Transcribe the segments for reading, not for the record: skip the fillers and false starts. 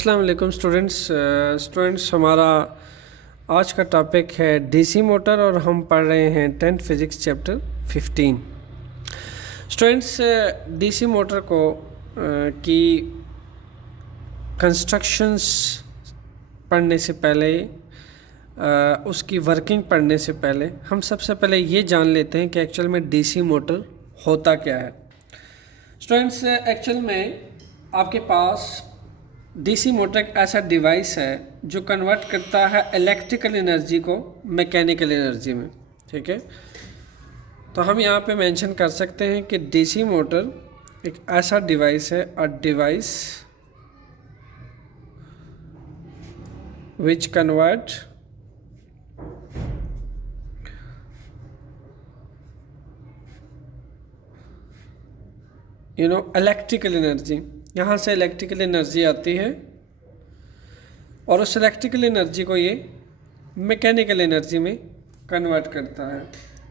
अस्सलाम वालेकुम स्टूडेंट्स हमारा आज का टॉपिक है डीसी मोटर और हम पढ़ रहे हैं 10th physics chapter 15। Students DC motor को की कंस्ट्रक्शंस पढ़ने से पहले उसकी वर्किंग पढ़ने से पहले हम सबसे पहले ये जान लेते हैं कि एक्चुअल में डीसी मोटर होता क्या है। स्टूडेंट्स एक्चुअल में आपके पास डीसी मोटर एक ऐसा डिवाइस है जो कन्वर्ट करता है इलेक्ट्रिकल एनर्जी को मैकेनिकल एनर्जी में। ठीक है, तो हम यहाँ पे मेंशन कर सकते हैं कि डीसी मोटर एक ऐसा डिवाइस है, a device which convert electrical energy. यहाँ से इलेक्ट्रिकल एनर्जी आती है और उस इलेक्ट्रिकल एनर्जी को ये मैकेनिकल एनर्जी में कन्वर्ट करता है।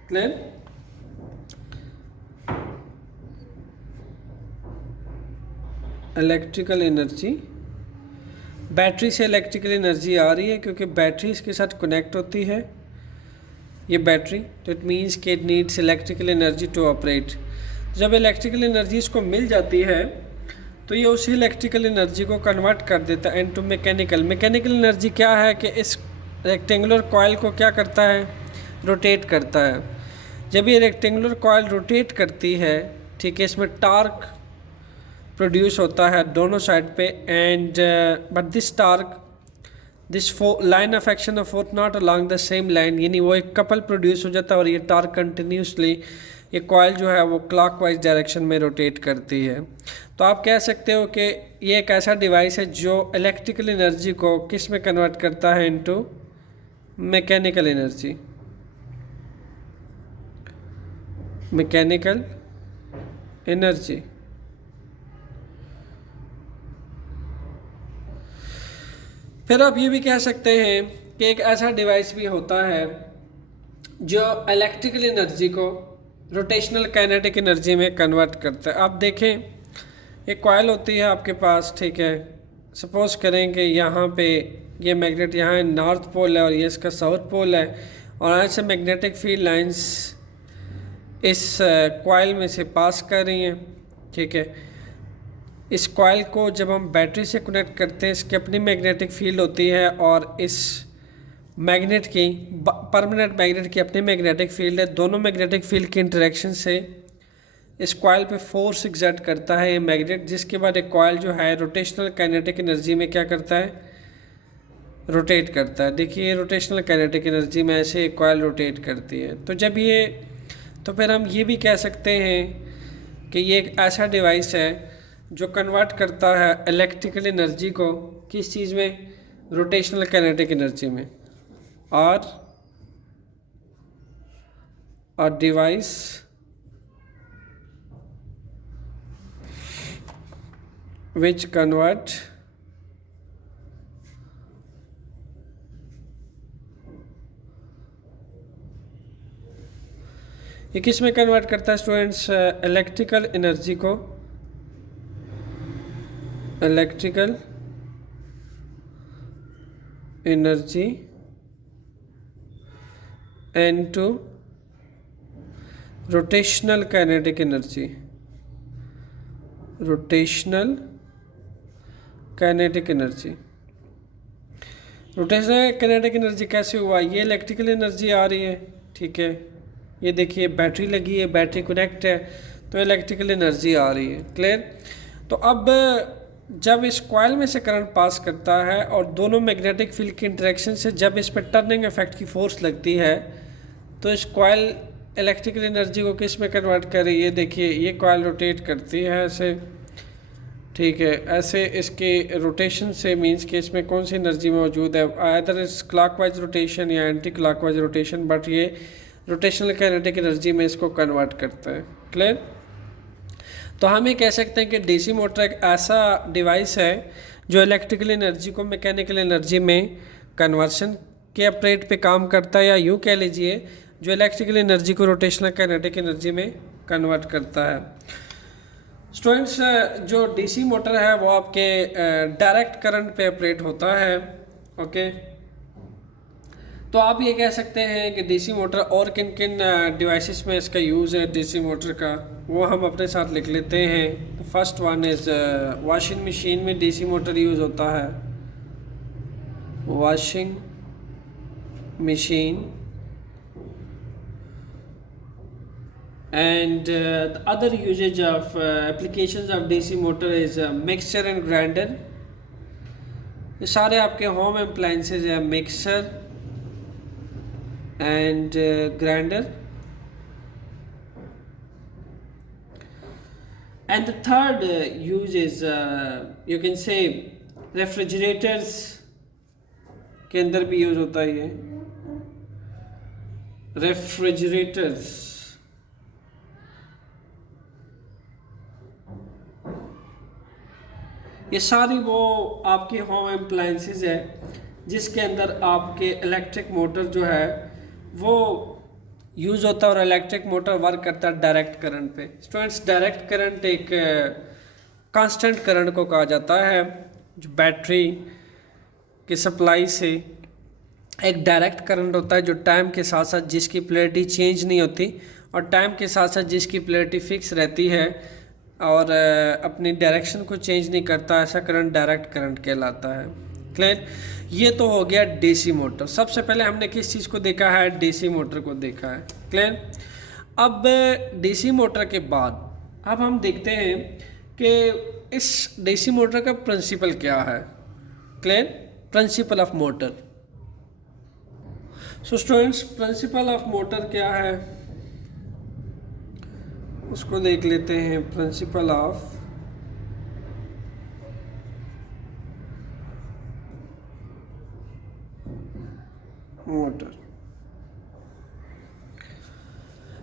क्लियर? इलेक्ट्रिकल एनर्जी, बैटरी से इलेक्ट्रिकल एनर्जी आ रही है क्योंकि बैटरी इसके साथ कनेक्ट होती है, ये बैटरी, तो इट मीन्स कि it needs electrical energy to operate. जब इलेक्ट्रिकल एनर्जी इसको मिल जाती है तो ये उसी इलेक्ट्रिकल एनर्जी को कन्वर्ट कर देता है इनटू मैकेनिकल। मैकेनिकल एनर्जी क्या है कि इस रेक्टेंगुलर कॉइल को क्या करता है, रोटेट करता है। जब ये रेक्टेंगुलर कॉइल रोटेट करती है, ठीक है, इसमें टार्क प्रोड्यूस होता है दोनों साइड पे, and but this torque, this line of action of fourth not along the same line, यानी वो एक कपल प्रोड्यूस हो जाता है और ये टार्क कंटिन्यूसली, ये कॉइल जो है वो क्लॉकवाइज डायरेक्शन में रोटेट करती है। तो आप कह सकते हो कि ये एक ऐसा डिवाइस है जो इलेक्ट्रिकल एनर्जी को किस में कन्वर्ट करता है, into mechanical energy. Mechanical energy. फिर आप ये भी कह सकते हैं कि एक ऐसा डिवाइस भी होता है जो इलेक्ट्रिकल एनर्जी को रोटेशनल काइनेटिक एनर्जी में कन्वर्ट करता है। आप देखें, एक कॉइल होती है आपके पास, ठीक है, सपोज करें कि यहाँ पे ये मैग्नेट, यहाँ नॉर्थ पोल है और ये इसका साउथ पोल है, और यहाँ से मैग्नेटिक फील्ड लाइंस इस कॉइल में से पास कर रही हैं। ठीक है, इस कॉइल को जब हम बैटरी से कनेक्ट करते हैं, इसकी अपनी मैग्नेटिक फील्ड होती है और इस मैग्नेट की, परमानेंट मैग्नेट की अपनी मैग्नेटिक फील्ड है। दोनों मैग्नेटिक फील्ड की इंटरेक्शन से इस कॉइल पे फोर्स एग्जर्ट करता है ये मैग्नेट, जिसके बाद एक कॉइल जो है रोटेशनल काइनेटिक एनर्जी में क्या करता है, रोटेट करता है। देखिए रोटेशनल काइनेटिक एनर्जी में ऐसे एक कॉइल रोटेट करती है। तो जब ये, तो फिर हम ये भी कह सकते हैं कि ये एक ऐसा डिवाइस है जो कन्वर्ट करता है इलेक्ट्रिकल एनर्जी को किस चीज़ में, रोटेशनल काइनेटिक एनर्जी में। और अ डिवाइस which convert ये किस में कन्वर्ट करता है स्टूडेंट्स, इलेक्ट्रिकल एनर्जी को, electrical energy into rotational kinetic energy. Rotational kinetic energy, rotational kinetic energy कैसे हुआ, ये इलेक्ट्रिकल एनर्जी आ रही है, ठीक है, ये देखिए बैटरी लगी है, बैटरी कनेक्ट है, तो इलेक्ट्रिकल एनर्जी आ रही है। क्लियर? तो अब जब इस कॉइल में से करंट पास करता है और दोनों मैग्नेटिक फील्ड की इंटरेक्शन से जब इस पर टर्निंग इफेक्ट की फोर्स लगती है, तो इस कॉइल इलेक्ट्रिकल एनर्जी को किस में कन्वर्ट कर रही है। देखिए ये कॉइल रोटेट करती है ऐसे, ठीक है, ऐसे इसके रोटेशन से मींस कि इसमें कौन सी एनर्जी मौजूद है, आइदर इस क्लॉकवाइज रोटेशन या एंटी क्लॉकवाइज रोटेशन, बट ये रोटेशनल काइनेटिक एनर्जी में इसको कन्वर्ट करता है। क्लियर? तो हम ये कह सकते हैं कि डीसी मोटर एक ऐसा डिवाइस है जो इलेक्ट्रिकल एनर्जी को मैकेनिकल एनर्जी में कन्वर्शन के ऑपरेट पे काम करता है, या यूँ कह लीजिए जो इलेक्ट्रिकल एनर्जी को रोटेशनल काइनेटिक एनर्जी में कन्वर्ट करता है। स्टूडेंट्स, जो डीसी मोटर है वो आपके डायरेक्ट करंट पे ऑपरेट होता है। ओके, तो आप ये कह सकते हैं कि डीसी मोटर और किन किन डिवाइसेस में इसका यूज़ है डीसी मोटर का, वो हम अपने साथ लिख लेते हैं। First one is washing machine में डीसी मोटर यूज़ होता है। Washing machine and the other usage of applications of DC motor is mixer and grinder। ये सारे आपके होम अप्लाइंसेज है, mixer and grinder. And the third use is you can से refrigerators के अंदर भी यूज होता है ये रेफ्रिजरेटर्स। ये सारी वो आपकी होम अप्लाइंसेस है जिसके अंदर आपके इलेक्ट्रिक मोटर जो है वो यूज़ होता है और इलेक्ट्रिक मोटर वर्क करता है डायरेक्ट करंट पे। स्टूडेंट्स, डायरेक्ट करंट एक कांस्टेंट करंट को कहा जाता है जो बैटरी की सप्लाई से एक डायरेक्ट करंट होता है जो टाइम के साथ साथ जिसकी पोलैरिटी चेंज नहीं होती और टाइम के साथ साथ जिसकी पोलैरिटी फिक्स रहती है और अपनी डायरेक्शन को चेंज नहीं करता, ऐसा करंट डायरेक्ट करंट कहलाता है। क्लियर? ये तो हो गया डीसी मोटर। सबसे पहले हमने किस चीज़ को देखा है? डीसी मोटर को देखा है। क्लियर? अब डीसी मोटर के बाद अब हम देखते हैं कि इस डीसी मोटर का प्रिंसिपल क्या है। Clear? Principle of motor. So students, principle of motor क्या है उसको देख लेते हैं। Principle of motor.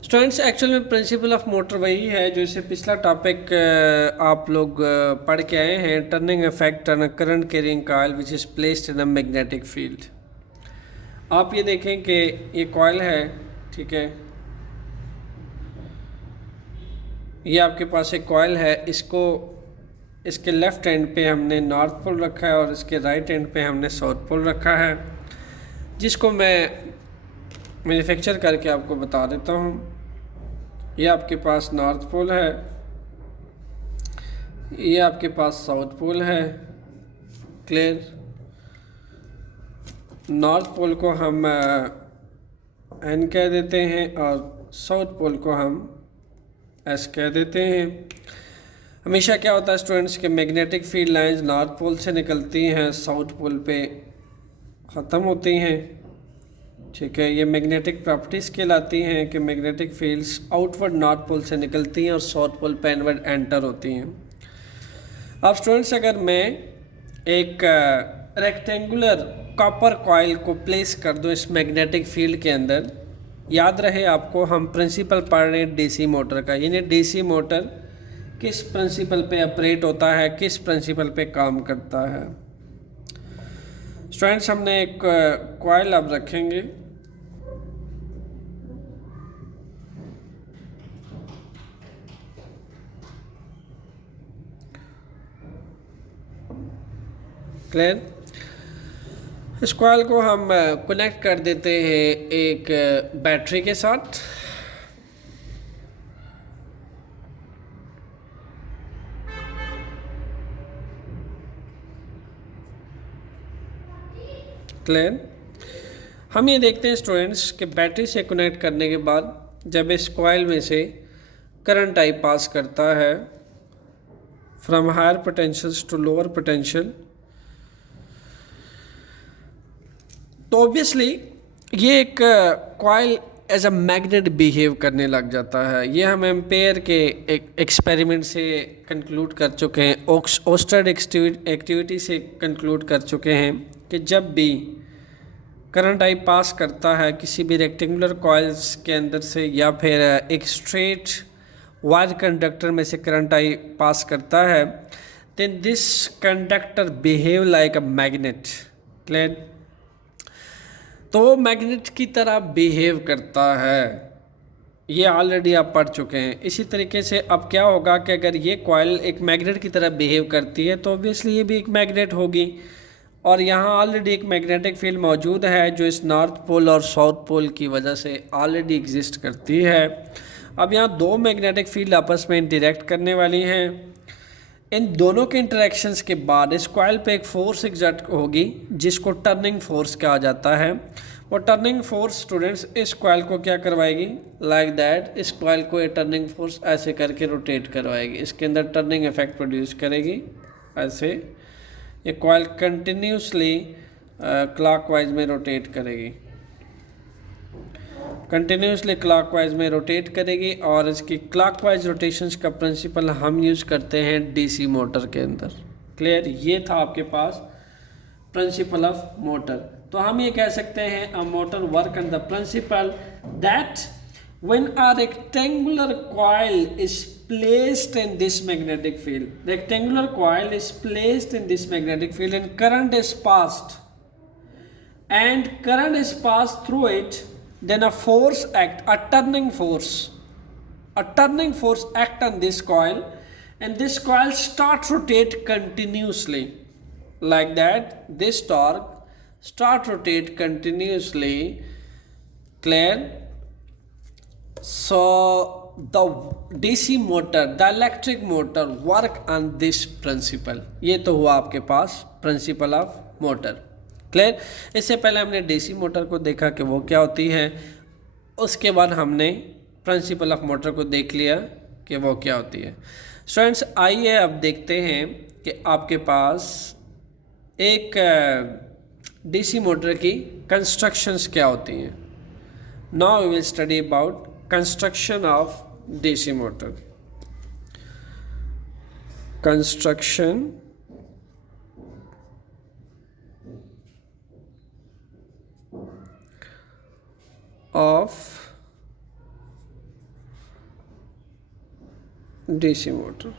Students, actual में प्रिंसिपल ऑफ मोटर वही है जो इससे पिछला टॉपिक आप लोग पढ़ के आए हैं, turning effect on a current carrying coil which is placed in a magnetic field. आप ये देखें कि ये कॉइल है, ठीक है, ये आपके पास एक कॉइल है, इसको इसके लेफ़्ट एंड पे हमने नॉर्थ पोल रखा है और इसके राइट एंड पे हमने साउथ पोल रखा है, जिसको मैं मैन्युफैक्चर करके आपको बता देता हूँ। ये आपके पास नॉर्थ पोल है, ये आपके पास साउथ पोल है। क्लियर? नॉर्थ पोल को हम एन कह देते हैं और साउथ पोल को हम एस कह देते हैं। हमेशा क्या होता है स्टूडेंट्स के magnetic field lines north pole से निकलती हैं, साउथ पोल पे ख़त्म होती हैं। ठीक है, ये मैग्नेटिक प्रॉपर्टीज़ कहलाती हैं कि magnetic fields outward north pole से निकलती हैं और साउथ पोल पे इनवर्ड एंटर होती हैं। अब स्टूडेंट्स, अगर मैं एक रेक्टेंगुलर कॉपर कॉइल को प्लेस कर दूं इस मैग्नेटिक फील्ड के अंदर, याद रहे आपको हम प्रिंसिपल पढ़ रहे हैं डीसी मोटर का, यानी डीसी मोटर किस प्रिंसिपल पे ऑपरेट होता है, किस प्रिंसिपल पे काम करता है। स्टूडेंट्स, हमने एक कॉइल अब रखेंगे, क्लियर? इस कॉइल को हम कनेक्ट कर देते हैं एक बैटरी के साथ। क्लियर? हम ये देखते हैं स्टूडेंट्स कि बैटरी से कनेक्ट करने के बाद जब इस कॉइल में से करंट आई पास करता है from higher potentials to lower potential, तो ऑब्वियसली ये एक coil as a magnet behave करने लग जाता है। ये हम एम्पेयर के एक एक्सपेरिमेंट से कंक्लूड कर चुके हैं, ओस्टर्ड एक्टिविटी से कंक्लूड कर चुके हैं कि जब भी करंट आई पास करता है किसी भी रेक्टेंगुलर कॉइल्स के अंदर से या फिर एक स्ट्रेट वायर कंडक्टर में से करंट आई पास करता है, then this conductor behave like a magnet. Clear? तो वो मैग्नेट की तरह बिहेव करता है। ये ऑलरेडी आप पढ़ चुके हैं। इसी तरीके से अब क्या होगा कि अगर ये कॉइल एक मैग्नेट की तरह बिहेव करती है तो ऑब्वियसली ये भी एक मैग्नेट होगी, और यहाँ ऑलरेडी एक मैग्नेटिक फील्ड मौजूद है जो इस नॉर्थ पोल और साउथ पोल की वजह से ऑलरेडी एग्जिस्ट करती है। अब यहाँ दो मैग्नेटिक फील्ड आपस में इंटरेक्ट करने वाली हैं। इन दोनों के इंटरेक्शंस के बाद इस कॉइल पे एक फोर्स एग्जर्ट होगी जिसको टर्निंग फोर्स कहा जाता है। वो टर्निंग फोर्स स्टूडेंट्स इस कॉइल को क्या करवाएगी, लाइक दैट, इस कॉइल को ये टर्निंग फोर्स ऐसे करके रोटेट करवाएगी, इसके अंदर टर्निंग इफेक्ट प्रोड्यूस करेगी। ऐसे ये कॉइल कंटिन्यूसली क्लॉकवाइज में रोटेट करेगी, कंटिन्यूसली क्लॉकवाइज में रोटेट करेगी, और इसकी क्लॉकवाइज रोटेशंस का प्रिंसिपल हम यूज़ करते हैं डीसी मोटर के अंदर। क्लियर, ये था आपके पास प्रिंसिपल ऑफ मोटर। तो हम ये कह सकते हैं a motor work on the principal that when a rectangular coil is placed in this magnetic field, rectangular coil is placed in this magnetic field and current is passed through it, then a force act, a turning force act on this coil, and this coil start rotate continuously, like that this torque start rotate continuously. Clear? So the DC motor, the electric motor work on this principle. ये तो हुआ आपके पास principle of motor. Clear, इससे पहले हमने DC motor को देखा कि वो क्या होती है, उसके बाद हमने प्रिंसिपल ऑफ मोटर को देख लिया कि वो क्या होती है। स्टूडेंट्स आइए अब देखते हैं कि आपके पास एक DC मोटर की कंस्ट्रक्शंस क्या होती हैं। Now we will study about construction of DC motor. Construction of DC motor.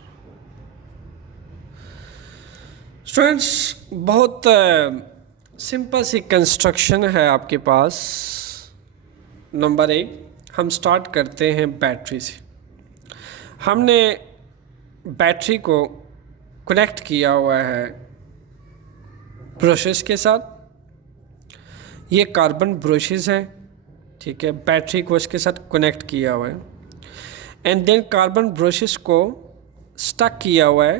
Students बहुत सिंपल सी कंस्ट्रक्शन है आपके पास। नंबर एक, हम स्टार्ट करते हैं बैटरी से। हमने बैटरी को कनेक्ट किया हुआ है ब्रशेस के साथ। ये कार्बन ब्रशेस हैं, ठीक है। बैटरी को इसके साथ कनेक्ट किया हुआ है, एंड देन कार्बन ब्रशेस को स्टक किया हुआ है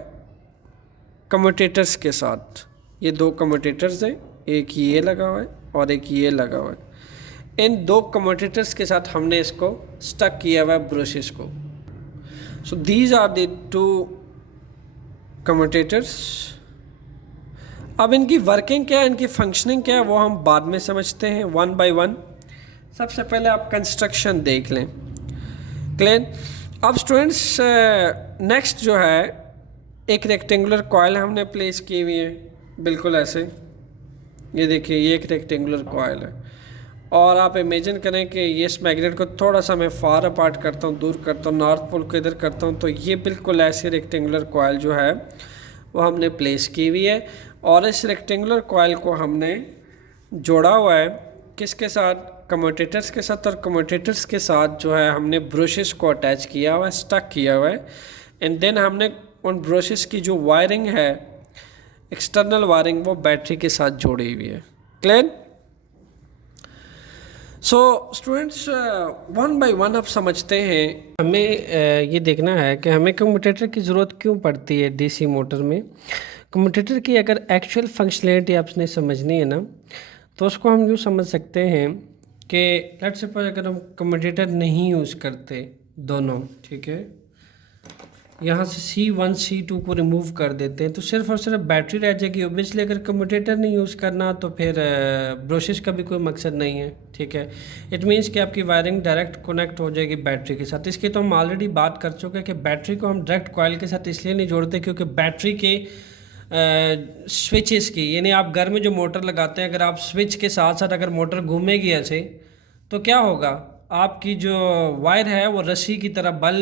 कम्यूटेटर्स के साथ। ये दो कम्यूटेटर्स हैं, एक ये लगा हुआ है और एक ये लगा हुआ है। इन दो कम्यूटेटर्स के साथ हमने इसको स्टक किया हुआ है ब्रशेस को। So these are the two commutators. अब इनकी वर्किंग क्या है, इनकी फंक्शनिंग क्या है, वो हम बाद में समझते हैं वन बाय वन। सबसे पहले आप कंस्ट्रक्शन देख लें। क्लियर। अब स्टूडेंट्स नेक्स्ट जो है, एक रेक्टेंगुलर कॉइल हमने प्लेस की हुई है, बिल्कुल ऐसे। ये देखिए, ये एक रेक्टेंगुलर कॉइल है, और आप इमेजिन करें कि ये इस मैग्नेट को थोड़ा सा मैं फार अपार्ट करता हूँ, दूर करता हूँ, नॉर्थ पोल को इधर करता हूँ, तो ये बिल्कुल ऐसे रेक्टेंगुलर कॉइल जो है वो हमने प्लेस की हुई है। और इस रेक्टेंगुलर कॉइल को हमने जोड़ा हुआ है किसके साथ, कम्यूटेटर्स के साथ, और कम्यूटेटर्स के साथ जो है हमने ब्रशेस को अटैच किया हुआ है, स्टक किया हुआ है। एंड देन हमने उन ब्रशेस की जो वायरिंग है, एक्सटर्नल वायरिंग, वो बैटरी के साथ जोड़ी हुई है। Clear. So students one by one अब समझते हैं। हमें ये देखना है कि हमें कम्यूटेटर की ज़रूरत क्यों पड़ती है डीसी मोटर में। कम्यूटेटर की अगर एक्चुअल फंक्शनैलिटी आपने समझनी है ना, तो उसको हम यूँ समझ सकते हैं कि लेट्स सपोज अगर हम कम्यूटेटर नहीं यूज़ करते दोनों, ठीक है, यहाँ से C1 C2 को रिमूव कर देते हैं तो सिर्फ और सिर्फ बैटरी रह जाएगी। ओबियसली अगर कम्यूटेटर नहीं यूज़ करना तो फिर ब्रशेस का भी कोई मकसद नहीं है, ठीक है। इट मीन्स कि आपकी वायरिंग डायरेक्ट कनेक्ट हो जाएगी बैटरी के साथ। इसकी तो हम ऑलरेडी बात कर चुके हैं कि बैटरी को हम डायरेक्ट कॉइल के साथ इसलिए नहीं जोड़ते क्योंकि बैटरी के स्विचेस की, यानी आप घर में जो मोटर लगाते हैं, अगर आप स्विच के साथ साथ अगर मोटर घूमेगी ऐसे तो क्या होगा, आपकी जो वायर है वो रस्सी की तरह बल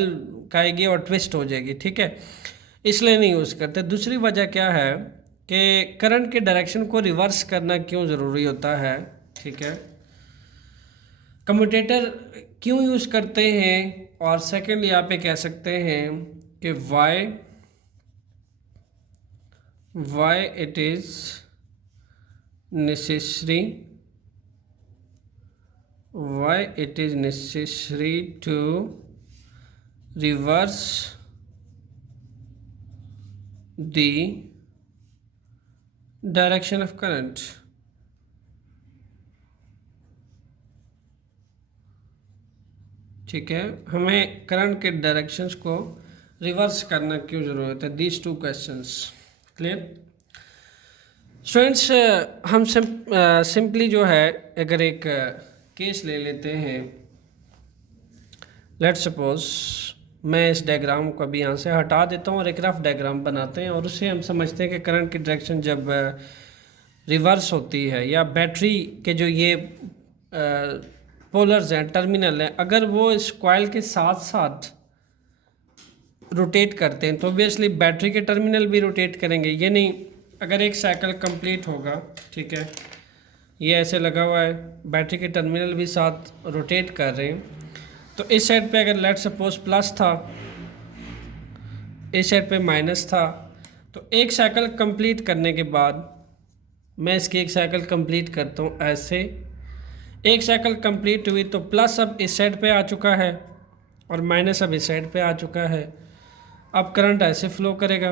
खाएगी और ट्विस्ट हो जाएगी, ठीक है। इसलिए नहीं यूज़ करते। दूसरी वजह क्या है कि करंट के डायरेक्शन को रिवर्स करना क्यों ज़रूरी होता है, ठीक है। कम्यूटेटर क्यों यूज़ करते हैं, और सेकेंड यहाँ पे कह सकते हैं कि why it is necessary why it is necessary to reverse the direction of current. ठीक है, हमें करंट के डायरेक्शंस को रिवर्स करना क्यों ज़रूरत है, these two questions clear students. हम सिंपली जो है अगर एक केस ले लेते हैं, लेट्स सपोज मैं इस डायग्राम को अभी यहाँ से हटा देता हूँ और एक रफ डायग्राम बनाते हैं, और उससे हम समझते हैं कि करंट की डायरेक्शन जब रिवर्स होती है, या बैटरी के जो ये पोलर्स हैं, टर्मिनल हैं, अगर वो इस कॉइल के साथ साथ रोटेट करते हैं तो ऑब्वियसली बैटरी के टर्मिनल भी रोटेट करेंगे। ये नहीं, अगर एक साइकिल कंप्लीट होगा, ठीक है, ये ऐसे लगा हुआ है, बैटरी के टर्मिनल भी साथ रोटेट कर रहे हैं, तो इस साइड पे अगर लेट सपोज प्लस था, इस साइड पे माइनस था, तो एक साइकिल कंप्लीट करने के बाद मैं इसकी एक साइकिल कंप्लीट करता हूँ ऐसे, एक साइकिल कंप्लीट हुई तो प्लस अब इस साइड पे आ चुका है और माइनस अब इस साइड पे आ चुका है। अब करंट ऐसे फ्लो करेगा,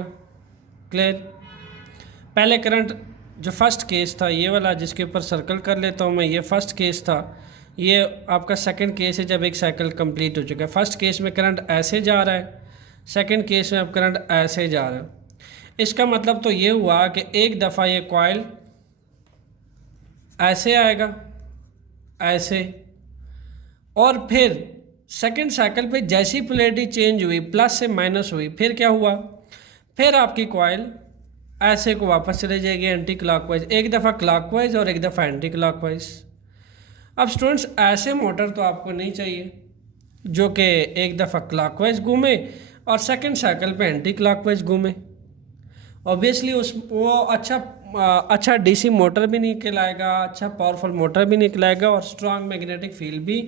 क्लियर। पहले करंट जो फर्स्ट केस था ये वाला, जिसके ऊपर सर्कल कर लेता हूँ मैं, ये फर्स्ट केस था, ये आपका सेकंड केस है जब एक साइकिल कंप्लीट हो चुका है। फर्स्ट केस में करंट ऐसे जा रहा है, सेकंड केस में अब करंट ऐसे जा रहा है। इसका मतलब तो ये हुआ कि एक दफ़ा ये कॉइल ऐसे आएगा, ऐसे, और फिर सेकंड साइकिल पे जैसी पोलैरिटी चेंज हुई, प्लस से माइनस हुई, फिर क्या हुआ, फिर आपकी कॉइल ऐसे को वापस चले जाएगी एंटी क्लॉकवाइज, एक दफ़ा क्लॉकवाइज और एक दफ़ा एंटी क्लॉकवाइज। अब स्टूडेंट्स ऐसे मोटर तो आपको नहीं चाहिए जो कि एक दफ़ा क्लॉकवाइज घूमे और सेकंड साइकिल पे एंटी क्लॉकवाइज घूमे। ऑब्वियसली वो अच्छा डीसी मोटर भी नहीं कहलाएगा, अच्छा पावरफुल मोटर भी नहीं कहलाएगा, और स्ट्रॉन्ग मैग्नेटिक फील्ड भी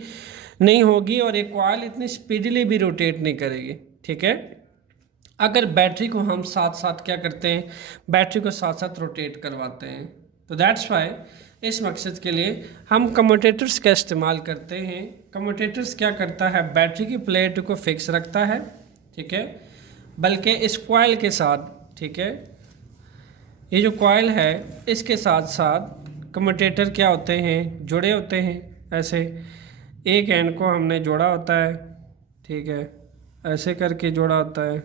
नहीं होगी, और एक कॉइल इतनी स्पीडीली भी रोटेट नहीं करेगी, ठीक है। अगर बैटरी को हम साथ साथ क्या करते हैं, बैटरी को साथ साथ रोटेट करवाते हैं, तो दैट्स वाई इस मकसद के लिए हम कम्यूटेटर्स का इस्तेमाल करते हैं। कम्यूटेटर्स क्या करता है, बैटरी की प्लेट को फिक्स रखता है, ठीक है, बल्कि इस कॉइल के साथ, ठीक है, ये जो कॉइल है इसके साथ साथ कम्यूटेटर क्या होते हैं, जुड़े होते हैं। ऐसे एक एंड को हमने जोड़ा होता है, ठीक है, ऐसे करके जोड़ा होता है,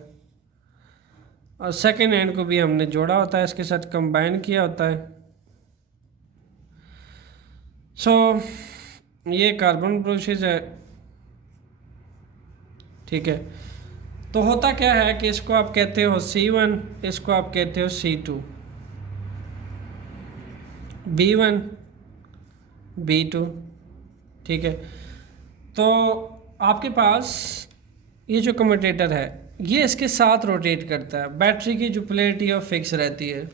और सेकेंड एंड को भी हमने जोड़ा होता है, इसके साथ कंबाइन किया होता है। सो ये कार्बन ब्रशेज है, ठीक है। तो होता क्या है कि इसको आप कहते हो C1, इसको आप कहते हो C2, B1, B2, ठीक है। तो आपके पास ये जो कम्यूटेटर है ये इसके साथ रोटेट करता है, बैटरी की जो पोलैरिटी है वो फिक्स रहती है,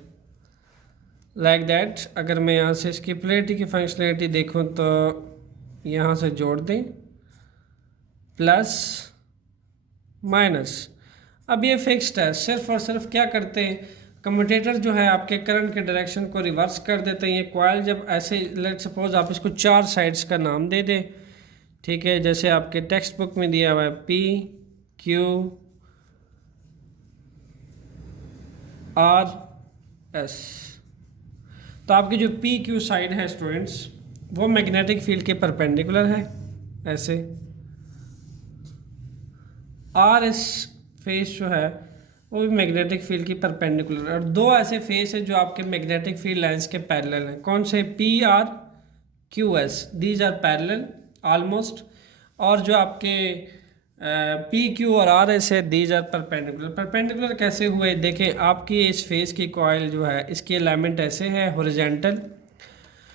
लाइक दैट। अगर मैं यहाँ से इसकी पोलैरिटी की फंक्शनैलिटी देखूँ तो यहाँ से जोड़ दें, प्लस माइनस, अब ये फिक्स्ड है। सिर्फ और सिर्फ क्या करते हैं, कम्यूटेटर जो है आपके करंट के डायरेक्शन को रिवर्स कर देते हैं। ये कॉइल जब ऐसे, लेट सपोज आप इसको 4 साइड्स का नाम दे दें, ठीक है, जैसे आपके टेक्स्ट बुक में दिया हुआ है P, Q, R, S। तो आपकी जो P, Q साइड है स्टूडेंट्स वो मैग्नेटिक फील्ड के परपेंडिकुलर है ऐसे, R, S फेस जो है वो भी मैग्नेटिक फील्ड की परपेंडिकुलर, और 2 ऐसे फेस है जो आपके मैग्नेटिक फील्ड लाइंस के पैरेलल हैं। कौन से, P, R, Q, S, these are parallel almost, और जो आपके P, Q और R, S है, दीज आर परपेंडिकुलर। परपेंडिकुलर कैसे हुए, देखें, आपकी इस फेस की कॉइल जो है इसकी एलिमेंट ऐसे है हॉरिजॉन्टल,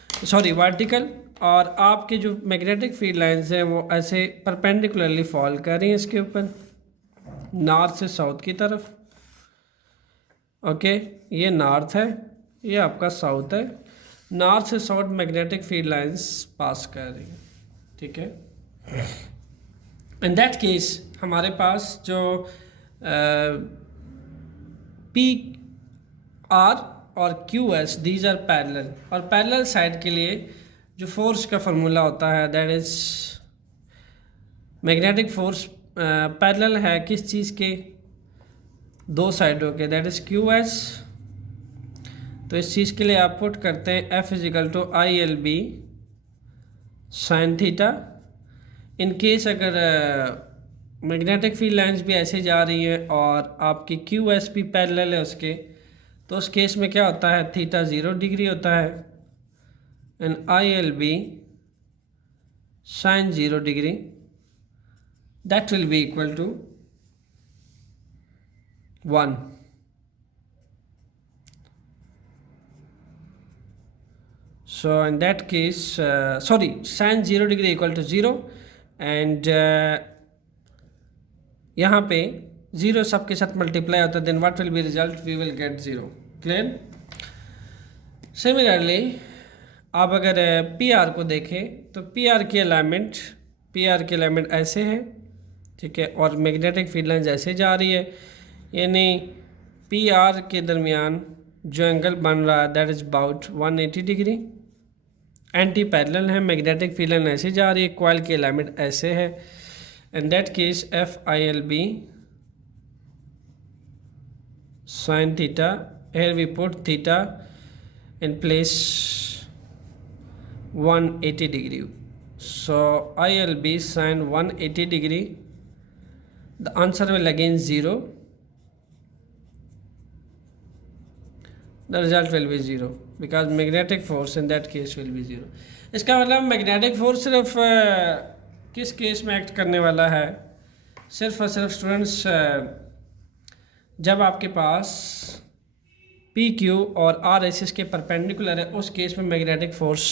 सॉरी वर्टिकल, और आपके जो मैग्नेटिक फील्ड लाइंस हैं वो ऐसे परपेंडिकुलरली फॉल कर रही हैं इसके ऊपर, नॉर्थ से साउथ की तरफ। ओके, ये नॉर्थ है, ये आपका साउथ है, नॉर्थ से south magnetic field lines pass कर रही हैं, ठीक है। इन दैट केस हमारे पास जो पी आर और Q S these are parallel, और पैरेलल साइड के लिए जो फोर्स का फार्मूला होता है that is magnetic force parallel है किस चीज़ के, दो साइडों के, दैट इज़ क्यू एस। तो इस चीज़ के लिए आप पुट करते हैं F equal to I L B sine theta. In case अगर मैग्नेटिक फील्ड लाइंस भी ऐसे जा रही हैं और आपकी क्यू एस भी पैरेलल है उसके, तो उस केस में क्या होता है, थीटा 0 डिग्री होता है and I L B sine 0 degree, that will be equal to 1। So in that case sin 0 degree equal to 0 and यहाँ पे 0 सबके साथ मल्टीप्लाई होता है, then what will be result, we will get 0। Clear. Similarly आप अगर P R को देखें तो पी आर की अलाइनमेंट ऐसे है, ठीक है, और मैग्नेटिक फील्ड लाइंस ऐसे जा रही है, यानी पी आर के दरमियान जो एंगल बन रहा है that is about 180 degree. Anti parallel है, मैग्नेटिक फील्ड लाइन ऐसे जा रही है, कॉइल की अलाइनमेंट ऐसे है। In that case F I L B sine theta, here we put theta in place 180 degree, so ILB sin 180 degree, the answer will again 0, the result will be 0 because magnetic force in that case will be 0। इसका मतलब magnetic force सिर्फ किस case में act करने वाला है, सिर्फ और सिर्फ स्टूडेंट्स जब आपके पास पी क्यू और आर एस के परपेंडिकुलर है, उस केस में मैग्नेटिक फोर्स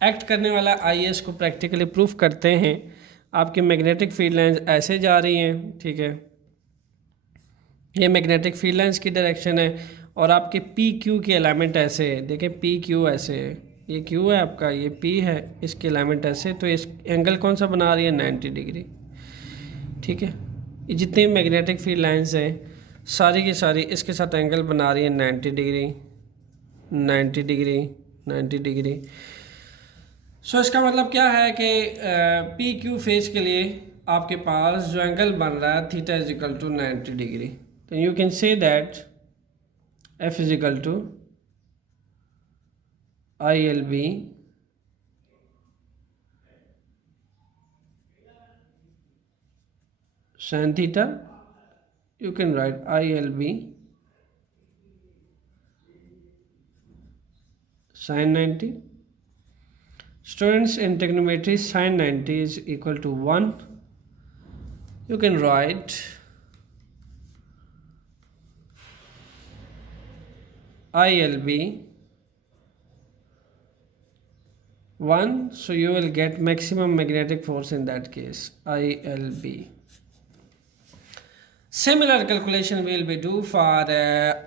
एक्ट करने वाला। आई एस को प्रैक्टिकली प्रूफ करते हैं, आपकी मैग्नेटिक फील्ड लाइंस ऐसे जा रही हैं, ठीक है, ये मैग्नेटिक फील्ड लाइंस की डायरेक्शन है, और आपके पी क्यू की अलाइनमेंट ऐसे है, देखें पी क्यू ऐसे है, ये क्यू है आपका, ये पी है, इसकी अलाइनमेंट ऐसे, तो इस एंगल कौन सा बना रही है, 90 डिग्री, ठीक है। ये जितनी मैग्नेटिक फील्ड लाइंस हैं सारी की सारी इसके साथ एंगल बना रही है 90 डिग्री, 90 डिग्री, 90 डिग्री। सो इसका मतलब क्या है कि पी क्यू फेज के लिए आपके पास जो एंगल बन रहा है theta is equal to 90 degree, तो you can say that F is equal to I L B sin theta, you can write ILB sin 90। Students, in trigonometry sin 90 is equal to 1, you can write ILB 1, so you will get maximum magnetic force in that case, ILB। Similar calculation will be do for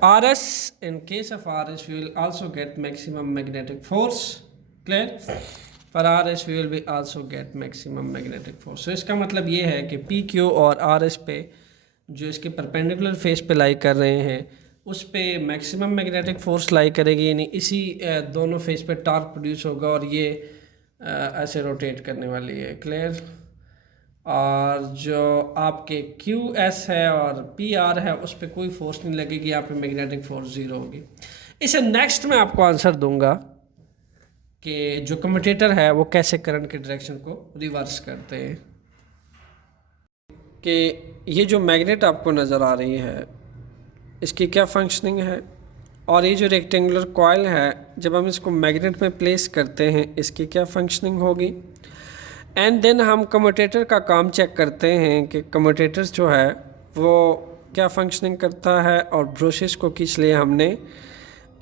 RS. In case of RS, we will also get maximum magnetic force. Clear? For RS, we will be also get maximum magnetic force. So इसका मतलब ये है कि PQ और RS पे जो इसके perpendicular face पे लाई कर रहे हैं उस पे मैक्सिमम मैग्नेटिक फोर्स लाई करेगी, यानी इसी दोनों फेस पे टॉर्क प्रोड्यूस होगा और ये ऐसे रोटेट करने वाली है। क्लियर? और जो आपके क्यू एस है और पी आर है उस पर कोई फोर्स नहीं लगेगी, यहाँ पे मैग्नेटिक फोर्स 0 होगी। इसे नेक्स्ट में आपको आंसर दूंगा कि जो कम्यूटेटर है वो कैसे करंट के डायरेक्शन को रिवर्स करते हैं। कि ये जो मैग्नेट आपको नज़र आ रही है इसकी क्या फंक्शनिंग है, और ये जो रेक्टेंगुलर कॉइल है जब हम इसको मैग्नेट में प्लेस करते हैं इसकी क्या फंक्शनिंग होगी। एंड देन हम कम्यूटेटर का काम चेक करते हैं कि कम्यूटेटर जो है वो क्या फंक्शनिंग करता है और ब्रशेस को किस लिए हमने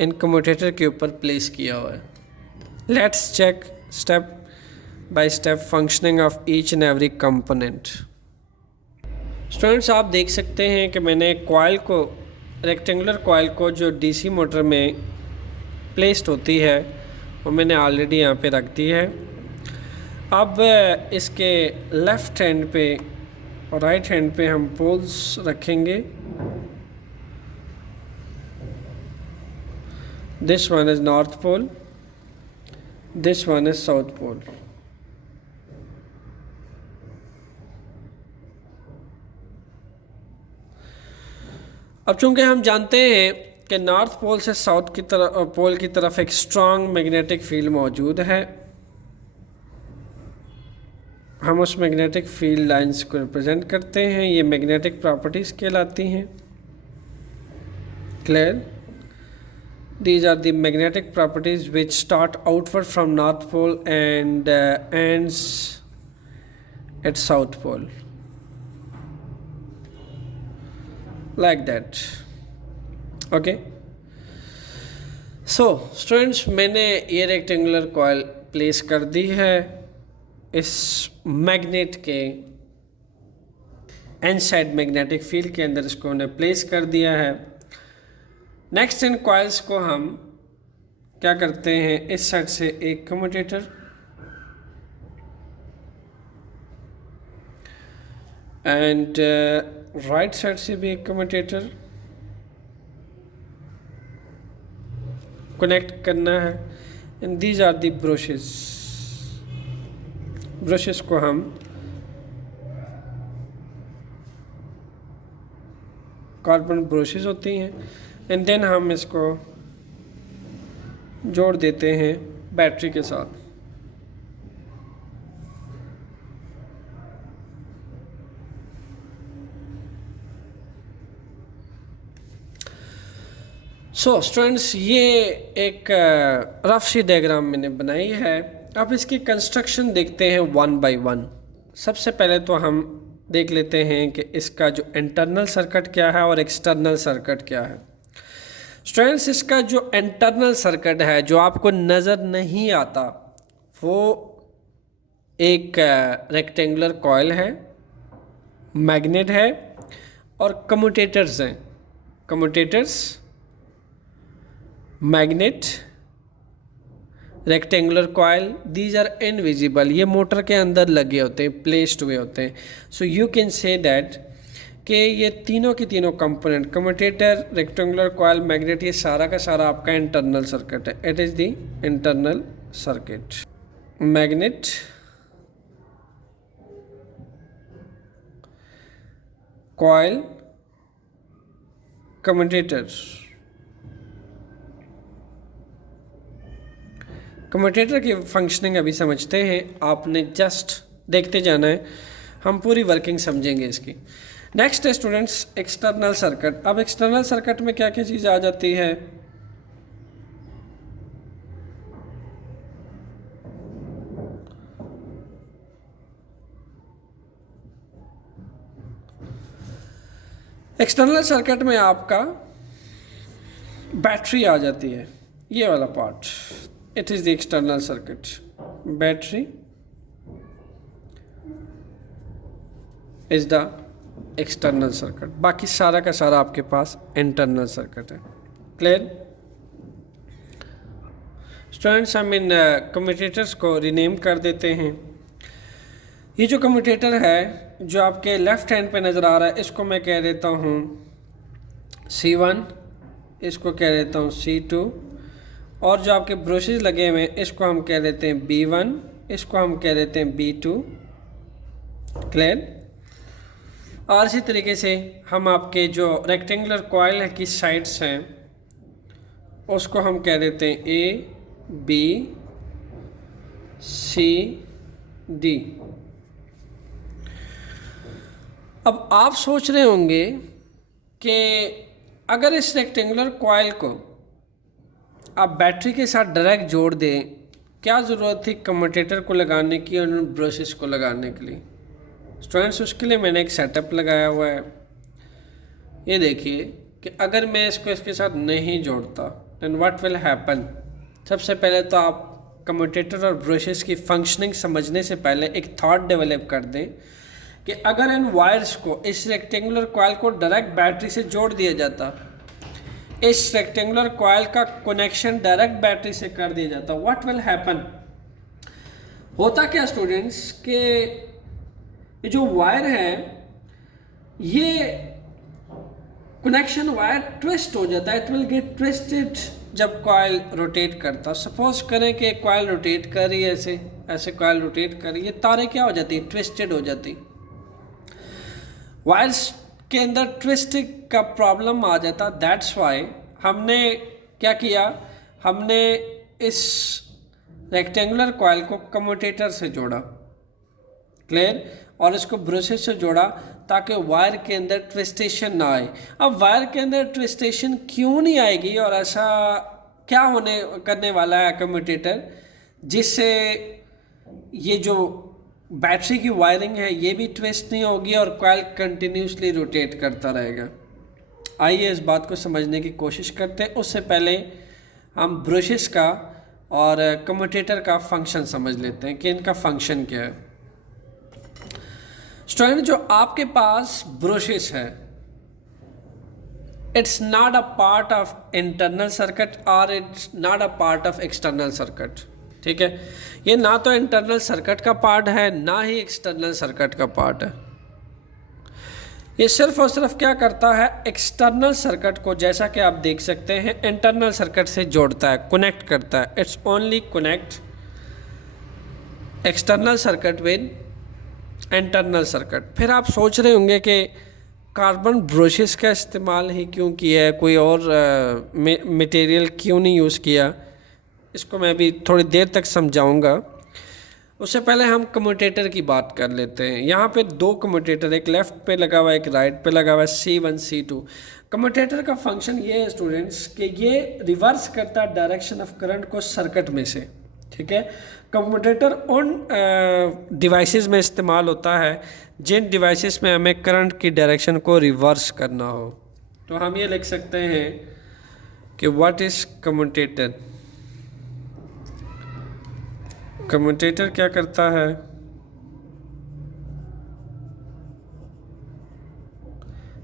इन कम्यूटेटर के ऊपर प्लेस किया हुआ है। Let's check step by step functioning of each and every component. Students, आप देख सकते हैं कि मैंने कॉइल को, रेक्टेंगुलर कॉइल को जो डीसी मोटर में प्लेस्ड होती है वो मैंने ऑलरेडी यहाँ पे रख दी है। अब इसके लेफ़्ट हैंड पे और राइट हैंड पे हम पोल्स रखेंगे। This one is north pole, this one is south pole. अब चूंकि हम जानते हैं कि नॉर्थ पोल से साउथ की तरफ पोल की तरफ एक स्ट्रॉन्ग मैग्नेटिक फील्ड मौजूद है, हम उस मैग्नेटिक फील्ड लाइंस को रिप्रेजेंट करते हैं। ये मैग्नेटिक प्रॉपर्टीज़ कहलाती हैं। Clear? These are the magnetic properties which start outward from North Pole and ends at South Pole, like that. Okay. So students, मैंने ये रेक्टेंगुलर कॉइल प्लेस कर दी है इस मैग्नेट के एन साइड मैग्नेटिक फील्ड के अंदर, इसको हमने प्लेस कर दिया है। नेक्स्ट इन कॉइल्स को हम क्या करते हैं, इस साइड से एक कम्यूटेटर एंड राइट साइड से भी एक कम्यूटेटर कनेक्ट करना है। And these are the brushes. Brushes को हम कार्बन ब्रशेस होती हैं, एंड देन हम इसको जोड़ देते हैं बैटरी के साथ। सो स्टूडेंट्स, ये एक रफ सी डायग्राम मैंने बनाई है। अब इसकी कंस्ट्रक्शन देखते हैं वन बाय वन। सबसे पहले तो हम देख लेते हैं कि इसका जो इंटरनल सर्किट क्या है और एक्सटर्नल सर्किट क्या है। स्टूडेंट्स, इसका जो इंटरनल सर्किट है जो आपको नज़र नहीं आता, वो एक रेक्टेंगुलर कॉइल है, मैग्नेट है और कम्यूटेटर्स हैं। Commutators, magnet, rectangular coil, these are invisible. ये मोटर के अंदर लगे होते हैं, प्लेस्ड हुए होते हैं। So you can say that कि ये तीनों के तीनों component, commutator, rectangular coil, magnet, ये सारा का सारा आपका इंटरनल सर्किट है। It is the internal circuit. Magnet, coil, commutator. Commutator की फंक्शनिंग अभी समझते हैं, आपने जस्ट देखते जाना है, हम पूरी वर्किंग समझेंगे इसकी। नेक्स्ट है स्टूडेंट्स एक्सटर्नल सर्किट। अब एक्सटर्नल सर्किट में क्या क्या चीज़ आ जाती है? एक्सटर्नल सर्किट में आपका बैटरी आ जाती है, ये वाला part. It is the external circuit. Battery is the external circuit. बाकी सारा का सारा आपके पास इंटरनल सर्किट है। क्लियर? स्टूडेंट्स, हम इन कम्यूटेटर्स को रीनेम कर देते हैं। ये जो कम्यूटेटर है जो आपके लेफ्ट हैंड पे नज़र आ रहा है, इसको मैं कह देता हूँ C1, इसको कह देता हूँ C2, और जो आपके ब्रशेस लगे हुए हैं इसको हम कह देते हैं B1, इसको हम कह देते हैं B2। क्लियर? और इसी तरीके से हम आपके जो रेक्टेंगुलर कॉइल की साइड्स हैं उसको हम कह देते हैं A, B, C, D। अब आप सोच रहे होंगे कि अगर इस रेक्टेंगुलर कॉइल को आप बैटरी के साथ डायरेक्ट जोड़ दें, क्या ज़रूरत थी कम्यूटेटर को लगाने की और उन ब्रशेस को लगाने के लिए? स्टूडेंट्स, उसके लिए मैंने एक सेटअप लगाया हुआ है। ये देखिए कि अगर मैं इसको इसके साथ नहीं जोड़ता देन व्हाट विल हैपन। सबसे पहले तो आप कम्यूटेटर और ब्रशेस की फंक्शनिंग समझने से पहले एक थॉट डेवलप कर दें कि अगर इन वायर्स को, इस रेक्टेंगुलर कॉइल को डायरेक्ट बैटरी से जोड़ दिया जाता, इस रेक्टेंगुलर कॉइल का कनेक्शन डायरेक्ट बैटरी से कर दिया जाता, व्हाट विल हैपन? होता क्या स्टूडेंट्स के ये जो वायर है ये कनेक्शन वायर ट्विस्ट हो जाता है, इट विल गेट ट्विस्टेड जब कॉइल रोटेट करता। सपोज करें कि कॉइल रोटेट कर रही है, ऐसे ऐसे कॉइल रोटेट कर रही है, तारे क्या हो जाती है, ट्विस्टेड हो जाती। वायर्स के अंदर ट्विस्ट का प्रॉब्लम आ जाता। दैट्स वाई हमने क्या किया, हमने इस रेक्टेंगुलर कॉइल को कम्यूटेटर से जोड़ा, क्लियर, और इसको ब्रशेस से जोड़ा ताकि वायर के अंदर ट्विस्टेशन ना आए। अब वायर के अंदर ट्विस्टेशन क्यों नहीं आएगी और ऐसा क्या होने करने वाला है कम्यूटेटर जिससे ये जो बैटरी की वायरिंग है ये भी ट्विस्ट नहीं होगी और कॉइल कंटिन्यूसली रोटेट करता रहेगा। आइए इस बात को समझने की कोशिश करते हैं। उससे पहले हम ब्रशेस का और कम्यूटेटर का फंक्शन समझ लेते हैं कि इनका फंक्शन क्या है। स्टूडेंट, जो आपके पास ब्रशेस है, it's not a part of internal circuit और it's not a part of external circuit, ठीक है। ये ना तो इंटरनल सर्किट का पार्ट है ना ही एक्सटर्नल सर्किट का पार्ट है। ये सिर्फ और सिर्फ क्या करता है, एक्सटर्नल सर्किट को, जैसा कि आप देख सकते हैं, इंटरनल सर्किट से जोड़ता है, कनेक्ट करता है। It's only connect external circuit with internal circuit. फिर आप सोच रहे होंगे कि कार्बन ब्रशेस का इस्तेमाल ही क्यों किया है, कोई और मटेरियल क्यों नहीं यूज़ किया। इसको मैं भी थोड़ी देर तक समझाऊंगा। उससे पहले हम कम्यूटेटर की बात कर लेते हैं। यहाँ पे दो कम्यूटेटर, एक लेफ़्ट पे लगा हुआ है, एक राइट पे लगा हुआ है, C1 C2। कम्यूटेटर का फंक्शन ये है स्टूडेंट्स कि ये रिवर्स करता है डायरेक्शन ऑफ करंट को सर्किट में से, ठीक है। कम्यूटेटर उन डिवाइसेस में इस्तेमाल होता है जिन डिवाइसेस में हमें करंट की डायरेक्शन को रिवर्स करना हो। तो हम ये लिख सकते हैं कि व्हाट इज़ कम्यूटेटर। कम्यूटेटर क्या करता है,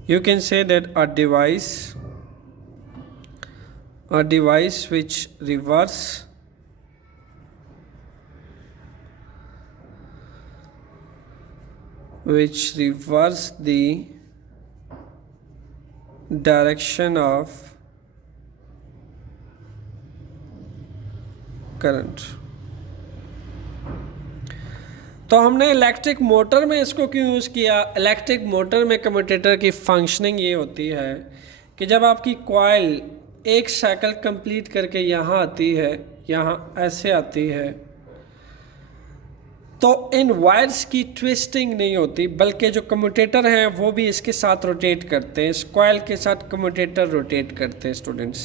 you can say that a device which reverse the direction of current। तो हमने इलेक्ट्रिक मोटर में इसको क्यों यूज़ किया। इलेक्ट्रिक मोटर में कम्यूटेटर की फंक्शनिंग ये होती है कि जब आपकी कॉइल एक साइकिल कंप्लीट करके यहाँ आती है, यहाँ ऐसे आती है, तो इन वायर्स की ट्विस्टिंग नहीं होती, बल्कि जो कम्यूटेटर हैं वो भी इसके साथ रोटेट करते हैं, इस कॉइल के साथ कम्यूटेटर रोटेट करते हैं स्टूडेंट्स।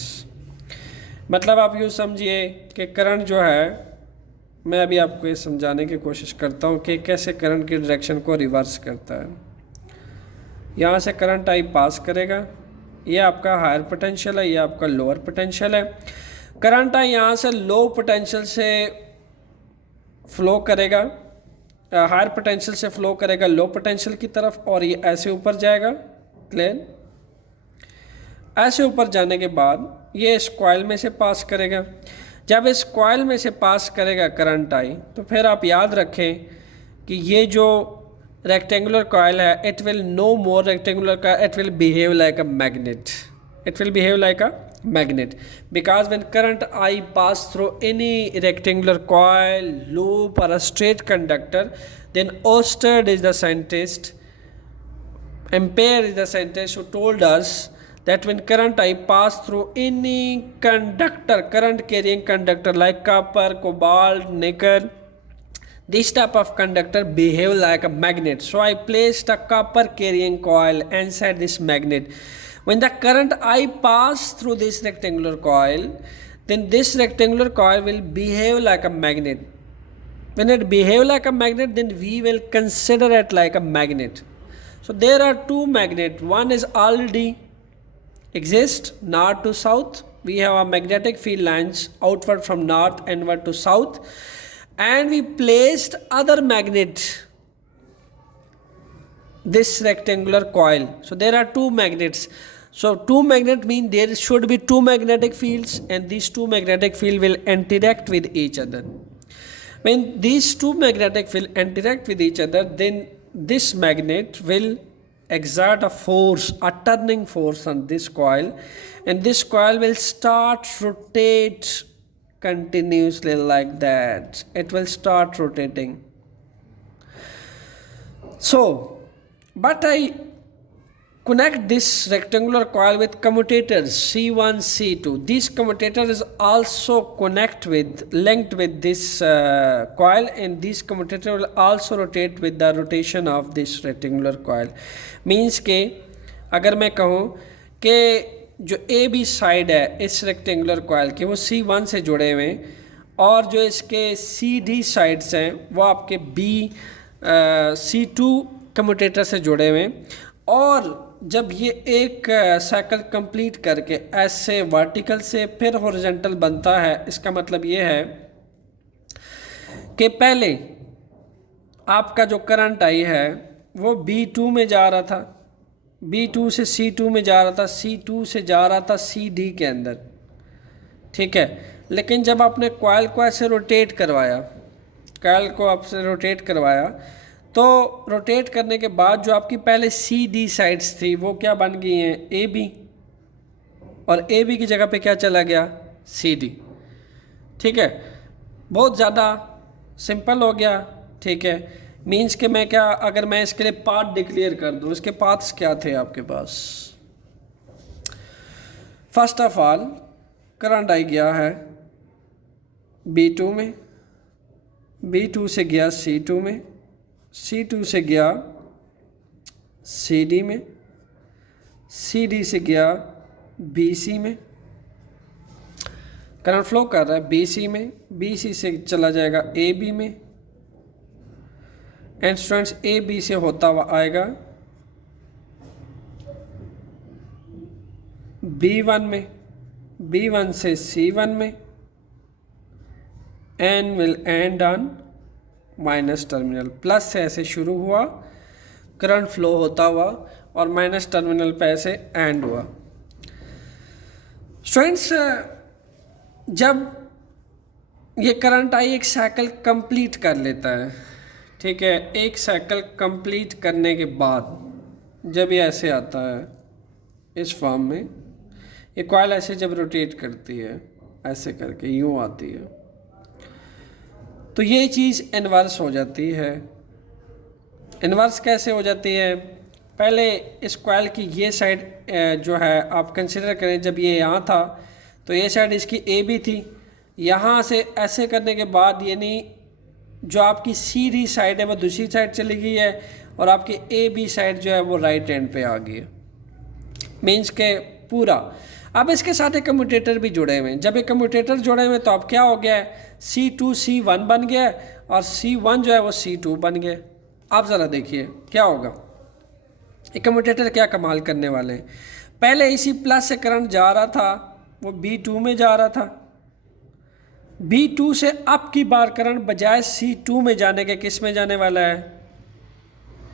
मतलब आप यूँ समझिए कि करंट जो है, मैं अभी आपको ये समझाने की कोशिश करता हूँ कि कैसे करंट की डायरेक्शन को रिवर्स करता है। यहाँ से करंट आई पास करेगा, ये आपका हायर पोटेंशियल है, ये आपका लोअर पोटेंशियल है। करंट आई यहाँ से लो पोटेंशियल से फ्लो करेगा, हायर पोटेंशियल से फ्लो करेगा लो पोटेंशियल की तरफ, और ये ऐसे ऊपर जाएगा, क्लियर। ऐसे ऊपर जाने के बाद ये इस कॉइल में से पास करेगा। जब इस कॉइल में से पास करेगा करंट आई, तो फिर आप याद रखें कि ये जो रेक्टेंगुलर कॉइल है, it will no more rectangular का, it will behave like a magnet. It will behave like a magnet because when current I pass through any rectangular coil, loop or a straight conductor, then Oersted is the scientist, Ampere is the scientist who told us that when current I pass through any conductor, current carrying conductor like copper, cobalt, nickel, this type of conductor behave like a magnet. So I placed a copper carrying coil inside this magnet. When the current I pass through this rectangular coil, then this rectangular coil will behave like a magnet. When it behave like a magnet, then we will consider it like a magnet. So there are two magnets. One is already exist north to south. We have a magnetic field lines outward from north inward to south, and we placed other magnet this rectangular coil. So there are two magnets. So two magnets mean there should be two magnetic fields, and these two magnetic fields will interact with each other. When these two magnetic field interact with each other, then this magnet will exert a force, a turning force on this coil, and this coil will start rotate continuously like that. It will start rotating. So, but I connect this rectangular coil with commutators C1, C2. These commutators also linked with this coil, and this commutator will also rotate with the rotation of this rectangular coil. Means के अगर मैं कहूँ कि जो A B side है इस rectangular coil के वो C1 से जुड़े हुए हैं, और जो इसके सी डी साइड्स हैं वो आपके C2 कम्यूटेटर से जुड़े हुए हैं। और जब ये एक साइकिल कंप्लीट करके ऐसे वर्टिकल से फिर हॉरिजॉन्टल बनता है, इसका मतलब ये है कि पहले आपका जो करंट आई है वो B2 में जा रहा था, B2 से C2 में जा रहा था, C2 से जा रहा था CD के अंदर, ठीक है। लेकिन जब आपने कॉइल को ऐसे रोटेट करवाया, कॉइल को आपसे रोटेट करवाया, तो रोटेट करने के बाद जो आपकी पहले CD साइड्स थी वो क्या बन गई हैं AB, और AB की जगह पे क्या चला गया CD, ठीक है। बहुत ज़्यादा सिंपल हो गया, ठीक है। मीन्स कि मैं क्या, अगर मैं इसके लिए पाथ डिक्लेयर कर दूँ, इसके पाथ्स क्या थे आपके पास। फर्स्ट ऑफ ऑल करंट आई गया है B2 में, B2 से गया C2 में, C2 से गया CD में, CD से गया BC में, करंट फ्लो कर रहा है BC में, BC से चला जाएगा AB में, एंड स्टूडेंट्स AB से होता हुआ आएगा B1 में, B1 से C1 में, and will and on minus terminal. Plus से ऐसे शुरू हुआ, करंट फ्लो होता हुआ, और माइनस टर्मिनल पे ऐसे एंड हुआ। स्टूडेंट्स, जब ये करंट आई एक साइकिल कंप्लीट कर लेता है, ठीक है, एक साइकिल कंप्लीट करने के बाद जब ये ऐसे आता है इस फॉर्म में, ये कॉइल ऐसे जब रोटेट करती है ऐसे करके यूँ आती है, तो ये चीज़ इन्वर्स हो जाती है। इन्वर्स कैसे हो जाती है, पहले इस कॉइल की ये साइड जो है आप कंसिडर करें, जब ये यहाँ था तो ये साइड इसकी ए बी थी, यहाँ से ऐसे करने के बाद यानी जो आपकी सी डी साइड है वो दूसरी साइड चली गई है, और आपकी ए बी साइड जो है वो राइट एंड पे आ गई है। मीन्स के पूरा, अब इसके साथ एक कम्यूटेटर भी जुड़े हुए हैं। जब एक कम्यूटेटर जुड़े हुए हैं तो अब क्या हो गया है, C2 C1 बन गया है, और C1 जो है वो C2 बन गया। आप ज़रा देखिए क्या होगा, एक कम्यूटेटर क्या कमाल करने वाले हैं। पहले इसी प्लस से करंट जा रहा था, वो B2 में जा रहा था, B2 से अब की बार करंट बजाय C2 में जाने के किस में जाने वाला है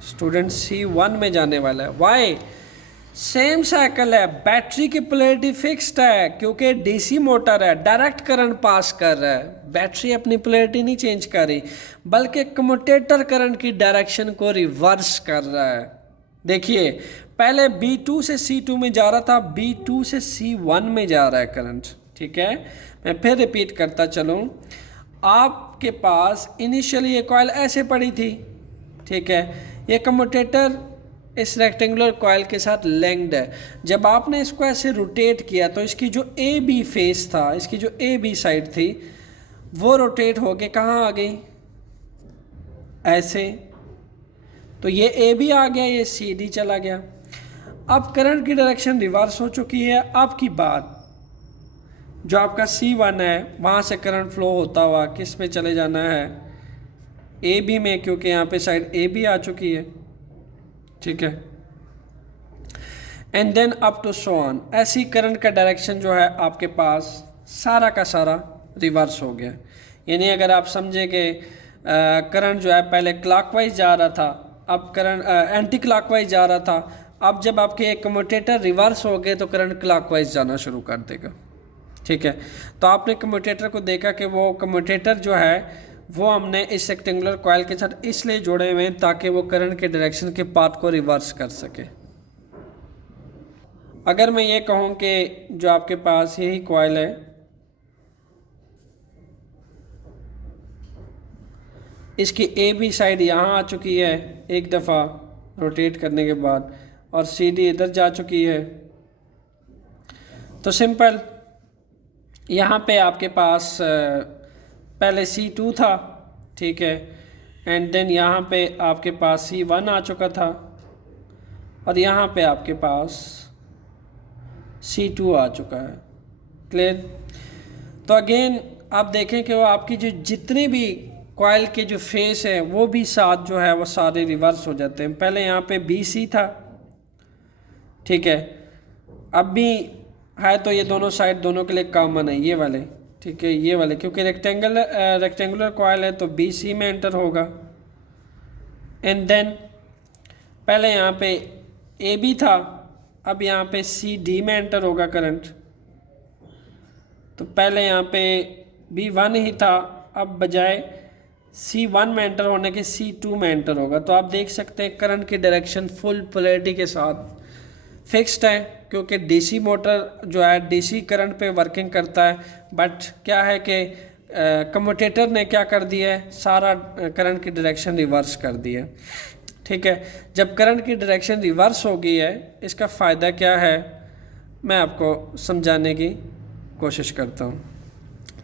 स्टूडेंट, C1 में जाने वाला है। वाई, सेम साइकिल है, बैटरी की पोलैरिटी फिक्स्ड है क्योंकि डीसी मोटर है, डायरेक्ट करंट पास कर रहा है, बैटरी अपनी पोलैरिटी नहीं चेंज कर रही, बल्कि कम्यूटेटर करंट की डायरेक्शन को रिवर्स कर रहा है। देखिए पहले B2 से C2 में जा रहा था, B2 से C1 में जा रहा है करंट, ठीक है। मैं फिर रिपीट करता चलूँ, आपके पास इनिशियली ये कॉइल ऐसे पड़ी थी, ठीक है, ये कम्यूटेटर इस रेक्टेंगुलर कॉइल के साथ लिंक्ड है। जब आपने इसको ऐसे रोटेट किया तो इसकी जो ए बी फेस था, इसकी जो ए बी साइड थी वो रोटेट होके कहाँ आ गई, ऐसे, तो ये ए बी आ गया, ये सी डी चला गया। अब करंट की डायरेक्शन रिवर्स हो चुकी है। अब की बात, जो आपका C1 है वहाँ से करंट फ्लो होता हुआ किस में चले जाना है, ए बी में, क्योंकि यहाँ पे साइड ए बी आ चुकी है, ठीक है। And then up to so on, ऐसी करंट का डायरेक्शन जो है आपके पास सारा का सारा रिवर्स हो गया। यानी अगर आप समझे कि करंट जो है पहले क्लॉकवाइज जा रहा था, अब करंट एंटी क्लॉकवाइज जा रहा था, अब जब आपके एक कम्यूटेटर रिवर्स हो गए तो करंट क्लॉकवाइज जाना शुरू कर देगा, ठीक है। तो आपने कम्यूटेटर को देखा कि वो कम्यूटेटर जो है वो हमने इस रेक्टेंगुलर कॉइल के साथ इसलिए जोड़े हुए हैं ताकि वो करंट के डायरेक्शन के पाथ को रिवर्स कर सके। अगर मैं ये कहूँ कि जो आपके पास यही कॉइल है, इसकी ए बी साइड यहाँ आ चुकी है एक दफ़ा रोटेट करने के बाद, और सी डी इधर जा चुकी है, तो सिंपल यहाँ पे आपके पास पहले C2 था, ठीक है, एंड देन यहाँ पे आपके पास C1 आ चुका था, और यहाँ पे आपके पास C2 आ चुका है। क्लियर? तो अगेन आप देखें कि वो आपकी जो जितने भी कॉइल के जो फेस है वो भी साथ जो है वो सारे रिवर्स हो जाते हैं। पहले यहाँ पे BC था, ठीक है, अब भी है, तो ये दोनों साइड दोनों के लिए कॉमन है, ये वाले, ठीक है, ये वाले, क्योंकि रेक्टेंगुलर कॉइल है तो BC में एंटर होगा, एंड देन पहले यहाँ पे AB था, अब यहाँ पे CD में एंटर होगा करंट, तो पहले यहाँ पे B1 ही था, अब बजाय C1 में एंटर होने के C2 में एंटर होगा। तो आप देख सकते हैं करंट की डायरेक्शन फुल पोलैरिटी के साथ फिक्स्ड है, क्योंकि डीसी मोटर जो है डीसी करंट पे वर्किंग करता है, बट क्या है कि कम्यूटेटर ने क्या कर दिया है, सारा करंट की डायरेक्शन रिवर्स कर दी है। ठीक है, जब करंट की डायरेक्शन रिवर्स हो गई है, इसका फ़ायदा क्या है मैं आपको समझाने की कोशिश करता हूँ।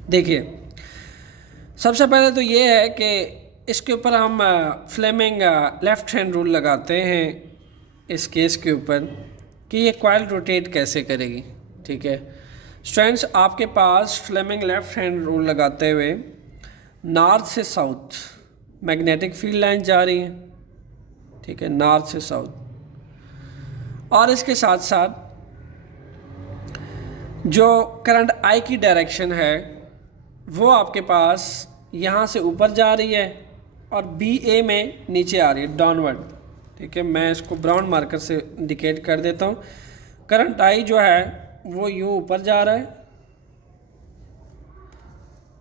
देखिए, सबसे पहले तो ये है कि इसके ऊपर हम फ्लेमिंग लेफ़्ट हैंड रूल लगाते हैं इस केस के ऊपर कि ये कॉइल रोटेट कैसे करेगी। ठीक है स्टूडेंट्स, आपके पास फ्लेमिंग लेफ़्ट हैंड रूल लगाते हुए नॉर्थ से साउथ मैग्नेटिक फील्ड लाइन जा रही है, ठीक है, नॉर्थ से साउथ, और इसके साथ साथ जो करंट आई की डायरेक्शन है वो आपके पास यहाँ से ऊपर जा रही है और बी ए में नीचे आ रही है, डाउनवर्ड। ठीक है, मैं इसको ब्राउन मार्कर से इंडिकेट कर देता हूँ। करंट आई जो है वो यूँ ऊपर जा रहा है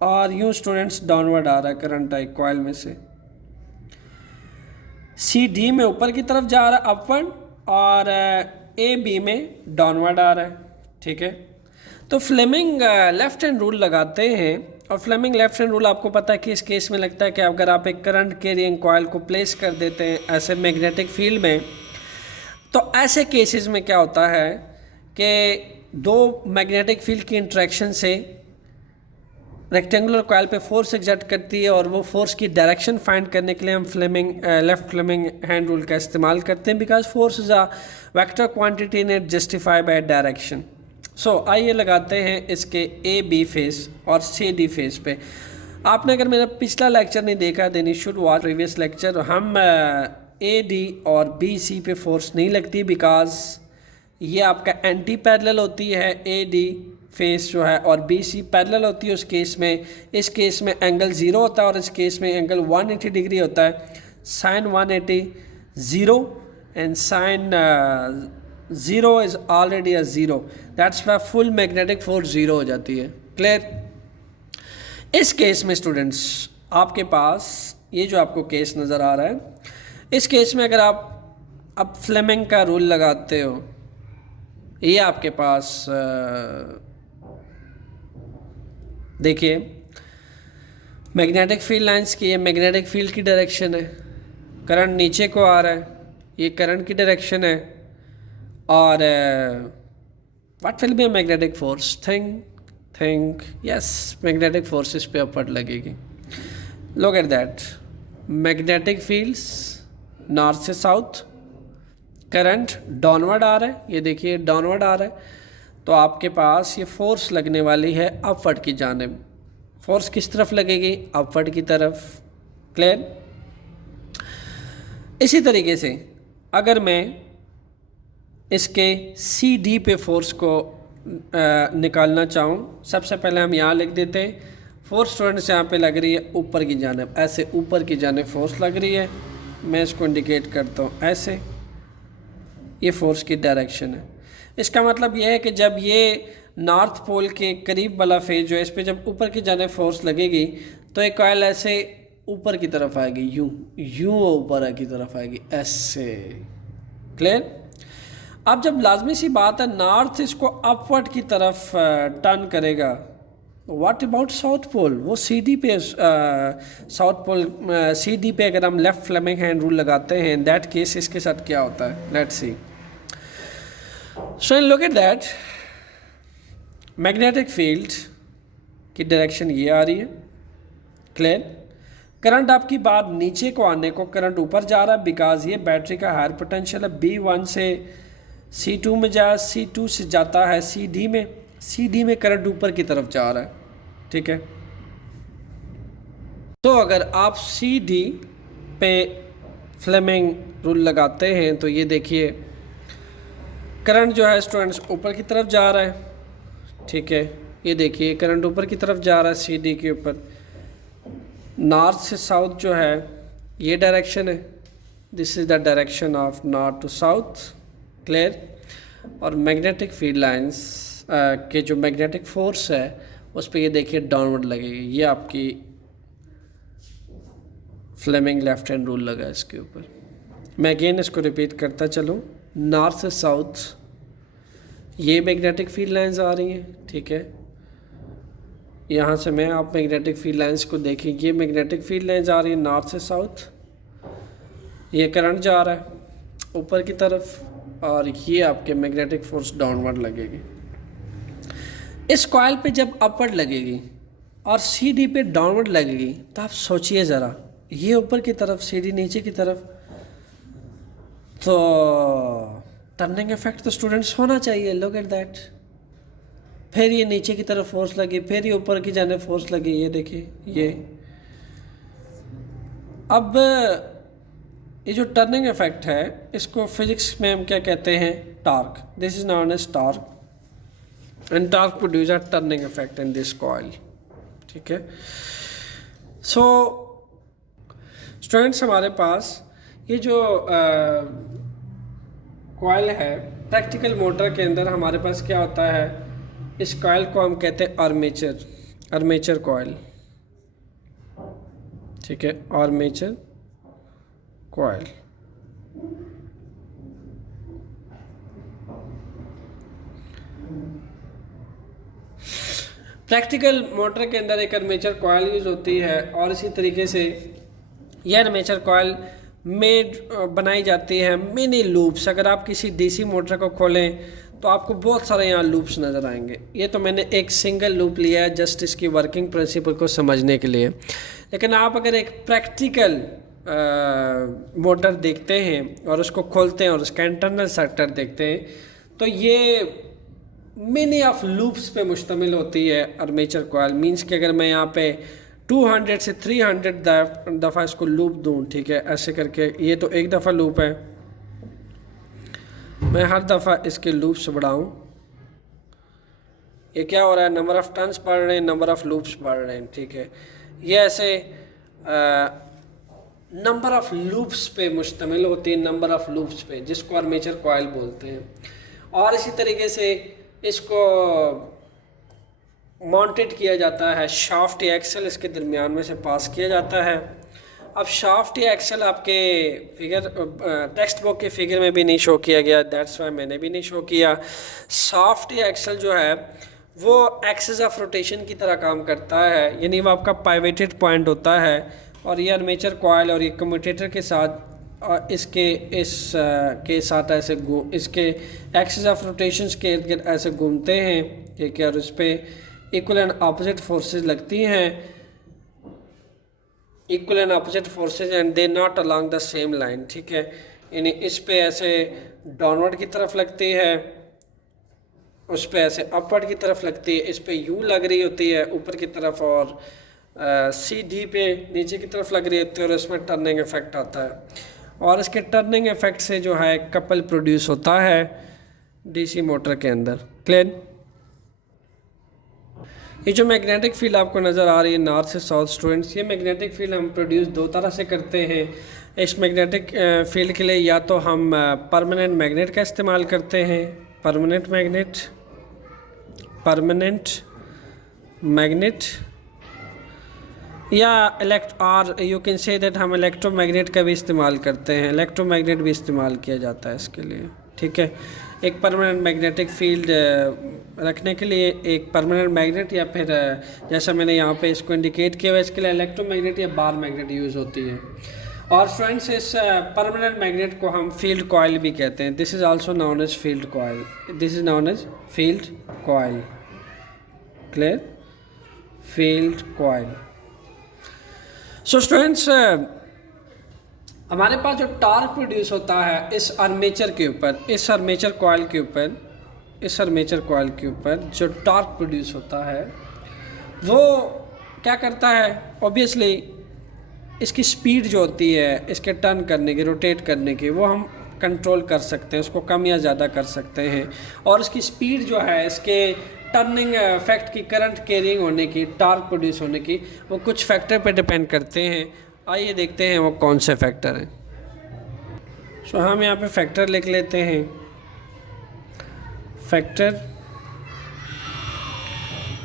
और यूँ स्टूडेंट्स डाउनवर्ड आ रहा है करंट आई कॉइल में से। सी डी में ऊपर की तरफ जा रहा है अपवर्ड, और ए बी में डाउनवर्ड आ रहा है। ठीक है, तो फ्लेमिंग लेफ़्ट हैंड रूल लगाते हैं, और फ्लेमिंग लेफ़्ट हैंड रूल आपको पता है कि इस केस में लगता है कि अगर आप एक करंट कैरिंग कॉइल को प्लेस कर देते हैं ऐसे मैग्नेटिक फील्ड में, तो ऐसे केसेस में क्या होता है कि दो मैग्नेटिक फील्ड की इंटरेक्शन से रेक्टेंगुलर कॉइल पे फोर्स एग्जर्ट करती है, और वो फोर्स की डायरेक्शन फाइंड करने के लिए हम लेफ़्ट फ्लेमिंग हैंड रूल का इस्तेमाल करते हैं, because force is a vector quantity in it justify by direction. So आइए लगाते हैं इसके ए बी फेस और सी डी फेस पे। आपने अगर मेरा पिछला लेक्चर नहीं देखा then you should watch previous lecture. हम ए डी और बी सी पे फोर्स नहीं लगती, बिकॉज ये आपका एंटी पैरेलल होती है ए डी फेस जो है, और बी सी पैरेलल होती है उस केस में। इस केस में एंगल 0 होता है और इस केस में एंगल 180 डिग्री होता है। Sine 180 0 and sine 0 is already a 0, that's why full magnetic force 0 हो जाती है। क्लियर? इस केस में स्टूडेंट्स आपके पास ये जो आपको केस नज़र आ रहा है, इस केस में अगर आप अब फ्लेमिंग का रूल लगाते हो, ये आपके पास देखिए मैग्नेटिक फील्ड लाइंस की, ये मैग्नेटिक फील्ड की डायरेक्शन है, करंट नीचे को आ रहा है, ये करंट की डायरेक्शन है, और what will be a magnetic force? Think yes, magnetic force इस पे अपवर्ड लगेगी। Look at that, magnetic fields north से साउथ, करंट डाउनवर्ड आ रहा है, ये देखिए डाउनवर्ड आ रहा है, तो आपके पास ये फोर्स लगने वाली है अपवर्ड की जानिब। फोर्स किस तरफ लगेगी? अपवर्ड की तरफ। क्लियर? इसी तरीके से अगर मैं इसके सी डी पे फोर्स को निकालना चाहूँ, सबसे पहले हम यहाँ लिख देते हैं फोर्स स्टूडेंट्स यहाँ पे लग रही है ऊपर की जानिब, ऐसे ऊपर की जानिब फोर्स लग रही है। मैं इसको इंडिकेट करता हूँ ऐसे, ये फोर्स की डायरेक्शन है। इसका मतलब ये है कि जब ये नॉर्थ पोल के करीब वाला फेज जो है, इस पर जब ऊपर की जानिब फोर्स लगेगी तो एक कॉइल ऐसे ऊपर की तरफ आएगी, यूं यूं ऊपर की तरफ आएगी, ऐसे। क्लियर? अब जब लाजमी सी बात है नॉर्थ इसको अपवर्ड की तरफ टर्न करेगा, व्हाट अबाउट साउथ पोल? वो सी डी पे साउथ पोल सी डी पे अगर हम लेफ्ट फ्लेमिंग हैंड रूल लगाते हैं, इन दैट केस इसके साथ क्या होता है, let's see. So look at that, magnetic field की डायरेक्शन ये आ रही है। क्लियर? करंट आपकी बात नीचे को आने को, करंट ऊपर जा रहा है बिकॉज ये बैटरी का हायर पोटेंशियल है। B1 से C2 में जा, C2 से जाता है CD में, CD में करंट ऊपर की तरफ जा रहा है। ठीक है, तो अगर आप CD पे फ्लेमिंग रूल लगाते हैं तो ये देखिए करंट जो है स्टूडेंट्स ऊपर की तरफ जा रहा है। ठीक है, ये देखिए करंट ऊपर की तरफ जा रहा है CD के ऊपर। नॉर्थ से साउथ जो है ये डायरेक्शन है, this is the direction of north to south. Clear? और मैग्नेटिक फील्ड लाइंस के जो मैग्नेटिक फोर्स है उस पर ये देखिए डाउनवर्ड लगेगी। ये आपकी फ्लेमिंग लेफ्ट हैंड रूल लगा है इसके ऊपर। मैं अगेन इसको रिपीट करता चलूँ, नॉर्थ से साउथ ये मैग्नेटिक फील्ड लाइंस आ रही हैं। ठीक है, यहाँ से मैं आप मैग्नेटिक फील्ड लाइंस को देखें, ये मैग्नेटिक फील्ड लाइंस आ रही है नॉर्थ से साउथ, ये करंट जा रहा है ऊपर की तरफ और ये आपके मैग्नेटिक फोर्स डाउनवर्ड लगेगी। इस कॉइल पे जब अपवर्ड लगेगी और CD पे डाउनवर्ड लगेगी तो आप सोचिए ज़रा, ये ऊपर की तरफ CD नीचे की तरफ, तो टर्निंग इफेक्ट तो स्टूडेंट्स होना चाहिए। लुक एट दैट, फिर ये नीचे की तरफ फोर्स लगी, फिर ये ऊपर की जाने फोर्स लगी, ये देखिए ये। अब ये जो टर्निंग इफेक्ट है इसको फिजिक्स में हम क्या कहते हैं, torque. This is known as torque and torque produce a turning effect in this coil. ठीक है, सो स्टूडेंट्स हमारे पास ये जो कॉइल है प्रैक्टिकल मोटर के अंदर हमारे पास क्या होता है, इस कॉइल को हम कहते हैं आर्मेचर, आर्मेचर कॉइल। ठीक है, आर्मेचर कॉइल। प्रैक्टिकल मोटर के अंदर एक आर्मेचर कॉइल यूज होती है और इसी तरीके से यह आर्मेचर कॉइल में बनाई जाती है मिनी लूप्स। अगर आप किसी डीसी मोटर को खोलें तो आपको बहुत सारे यहाँ लूप्स नज़र आएंगे। ये तो मैंने एक सिंगल लूप लिया है जस्ट इसकी वर्किंग प्रिंसिपल को समझने के लिए, लेकिन आप अगर एक प्रैक्टिकल मोटर देखते हैं और उसको खोलते हैं और उसका इंटरनल सेक्टर देखते हैं तो ये मिनी ऑफ लूप्स पे मुश्तमिल होती है आर्मेचर कॉइल। मींस कि अगर मैं यहाँ पे 200 से 300 दफ़ा इसको लूप दूँ, ठीक है, ऐसे करके, ये तो एक दफ़ा लूप है, मैं हर दफ़ा इसके लूप्स बढ़ाऊँ, ये क्या हो रहा है, नंबर ऑफ़ टर्न्स बढ़ रहे हैं, नंबर ऑफ़ लूप्स बढ़ रहे हैं। ठीक है, ये ऐसे नंबर ऑफ़ लूप्स पे मुश्तमिल होती है, नंबर ऑफ़ लूप्स पे, जिसको आर्मेचर कॉइल बोलते हैं। और इसी तरीके से इसको माउंटेड किया जाता है, शाफ्ट या एक्सल इसके दरमियान में से पास किया जाता है। अब शाफ्ट या एक्सल आपके फिगर टेक्स्ट बुक के फिगर में भी नहीं शो किया गया, दैट्स वाई मैंने भी नहीं शो किया। शाफ्ट या एक्सल जो है वो एक्सिस ऑफ रोटेशन की तरह काम करता है, यानी वो आपका पाइवेटेड पॉइंट होता है और ये आर्मेचर कॉइल और ये कम्यूटेटर के साथ के साथ ऐसे इसके एक्सिस ऑफ रोटेशंस के इर्द गिर्द ऐसे घूमते हैं, ठीक है, और इस पर इक्वल एंड अपोजिट फोर्सेस लगती हैं, equal and opposite forces and they not along the same line. ठीक है, यानी इस पे ऐसे डाउनवर्ड की तरफ लगती है, उस पे ऐसे अपवर्ड की तरफ लगती है, इस पे यू लग रही होती है ऊपर की तरफ और CD पे नीचे की तरफ लग रही होती है और इसमें टर्निंग इफेक्ट आता है और इसके टर्निंग इफेक्ट से जो है कपल प्रोड्यूस होता है DC मोटर के अंदर। क्लियर? ये जो मैग्नेटिक फील्ड आपको नज़र आ रही है नॉर्थ से साउथ स्टूडेंट्स, ये मैग्नेटिक फील्ड हम प्रोड्यूस दो तरह से करते हैं। इस मैग्नेटिक फील्ड के लिए या तो हम परमानेंट मैग्नेट का इस्तेमाल करते हैं, परमानेंट मैग्नेट, या यू कैन से दैट हम इलेक्ट्रोमैग्नेट का भी इस्तेमाल करते हैं, इलेक्ट्रोमैग्नेट भी इस्तेमाल किया जाता है इसके लिए, ठीक है। एक परमानेंट मैग्नेटिक फील्ड रखने के लिए एक परमानेंट मैग्नेट या फिर जैसा मैंने यहाँ पे इसको इंडिकेट किया हुआ, इसके लिए इलेक्ट्रोमैग्नेट या बार मैग्नेट यूज़ होती है। और स्टूडेंट्स इस परमानेंट मैग्नेट को हम फील्ड कॉइल भी कहते हैं। This is also known as field coil, this is known as field coil, clear, field coil. So students हमारे पास जो टॉर्क प्रोड्यूस होता है इस आर्मेचर के ऊपर, इस आर्मेचर कॉइल के ऊपर, इस आर्मेचर कॉइल के ऊपर जो टॉर्क प्रोड्यूस होता है वो क्या करता है, ऑब्वियसली इसकी स्पीड जो होती है इसके टर्न करने की, रोटेट करने की, वो हम कंट्रोल कर सकते हैं, उसको कम या ज़्यादा कर सकते हैं। और इसकी स्पीड जो है इसके टर्निंग इफेक्ट की, करंट कैरिंग होने की, टॉर्क प्रोड्यूस होने की, वो कुछ फैक्टर पे डिपेंड करते हैं। आइए देखते हैं वो कौन से फैक्टर हैं। सो हम यहाँ पे फैक्टर लिख लेते हैं। Factor,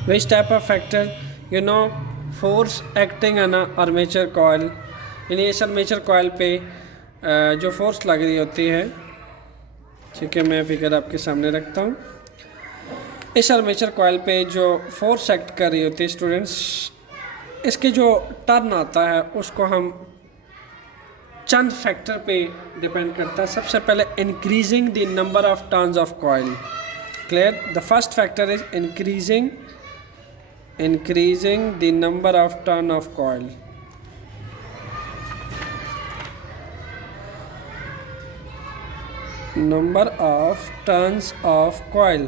which type of factor, you know force acting on armature coil, यानी इस आर्मेचर कॉइल पे जो फोर्स लग रही होती है, ठीक है, मैं फिगर आपके सामने रखता हूँ। इस आर्मेचर कॉइल पे जो फोर्स एक्ट कर रही होती है स्टूडेंट्स, इसके जो टर्न आता है उसको हम चंद फैक्टर पे डिपेंड करता है। सबसे पहले increasing the number of turns of coil, clear, the first factor is increasing the number of turn off coil. Number of turns of coil.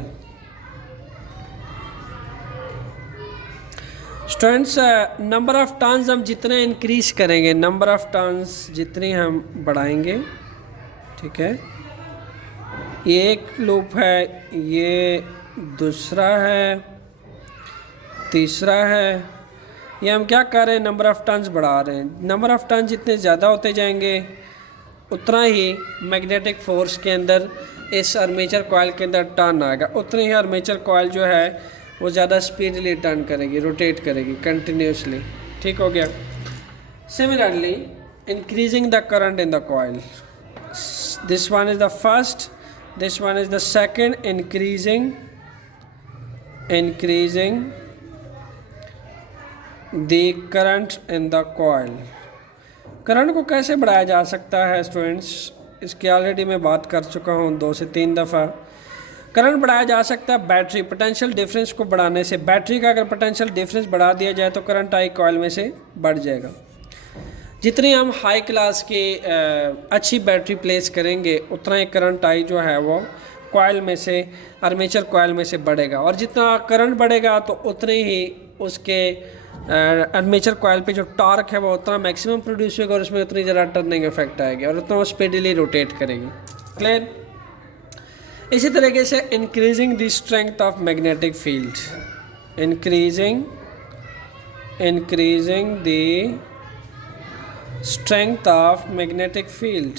Students number of turns हम जितने इंक्रीज करेंगे, number of turns जितनी हम बढ़ाएंगे, ठीक है, ये एक लूप है, ये दूसरा है, तीसरा है, ये हम क्या कर रहे हैं, नंबर ऑफ टर्न्स बढ़ा रहे हैं। नंबर ऑफ टर्न जितने ज़्यादा होते जाएंगे उतना ही मैग्नेटिक फोर्स के अंदर, इस आर्मेचर कॉइल के अंदर टर्न आएगा, उतनी ही आर्मेचर कॉइल जो है वो ज़्यादा स्पीडली टर्न करेगी, रोटेट करेगी कंटिन्यूसली, ठीक हो गया। Similarly increasing the current in the coil, this one is the first, this one is the second, increasing the current in the coil. Current को कैसे बढ़ाया जा सकता है स्टूडेंट्स, इसकी ऑलरेडी मैं बात कर चुका हूँ 2 से 3 दफ़ा। करंट बढ़ाया जा सकता है बैटरी, पोटेंशियल डिफरेंस को बढ़ाने से। बैटरी का अगर पोटेंशियल डिफरेंस बढ़ा दिया जाए तो करंट आई कॉइल में से बढ़ जाएगा। जितनी हम हाई क्लास की अच्छी बैटरी प्लेस करेंगे उतना ही करंट आई जो है वो कॉइल में से, आर्मेचर कॉइल में से बढ़ेगा। और जितना करंट बढ़ेगा तो उतनी ही उसके आर्मेचर कॉइल पे जो टॉर्क है वो उतना मैक्सिमम प्रोड्यूस होगा और उसमें उतनी ज़्यादा टर्निंग इफेक्ट आएगी और उतना वो स्पीडली रोटेट करेगी, क्लियर। इसी तरीके से increasing the strength of magnetic field, increasing the strength of magnetic field,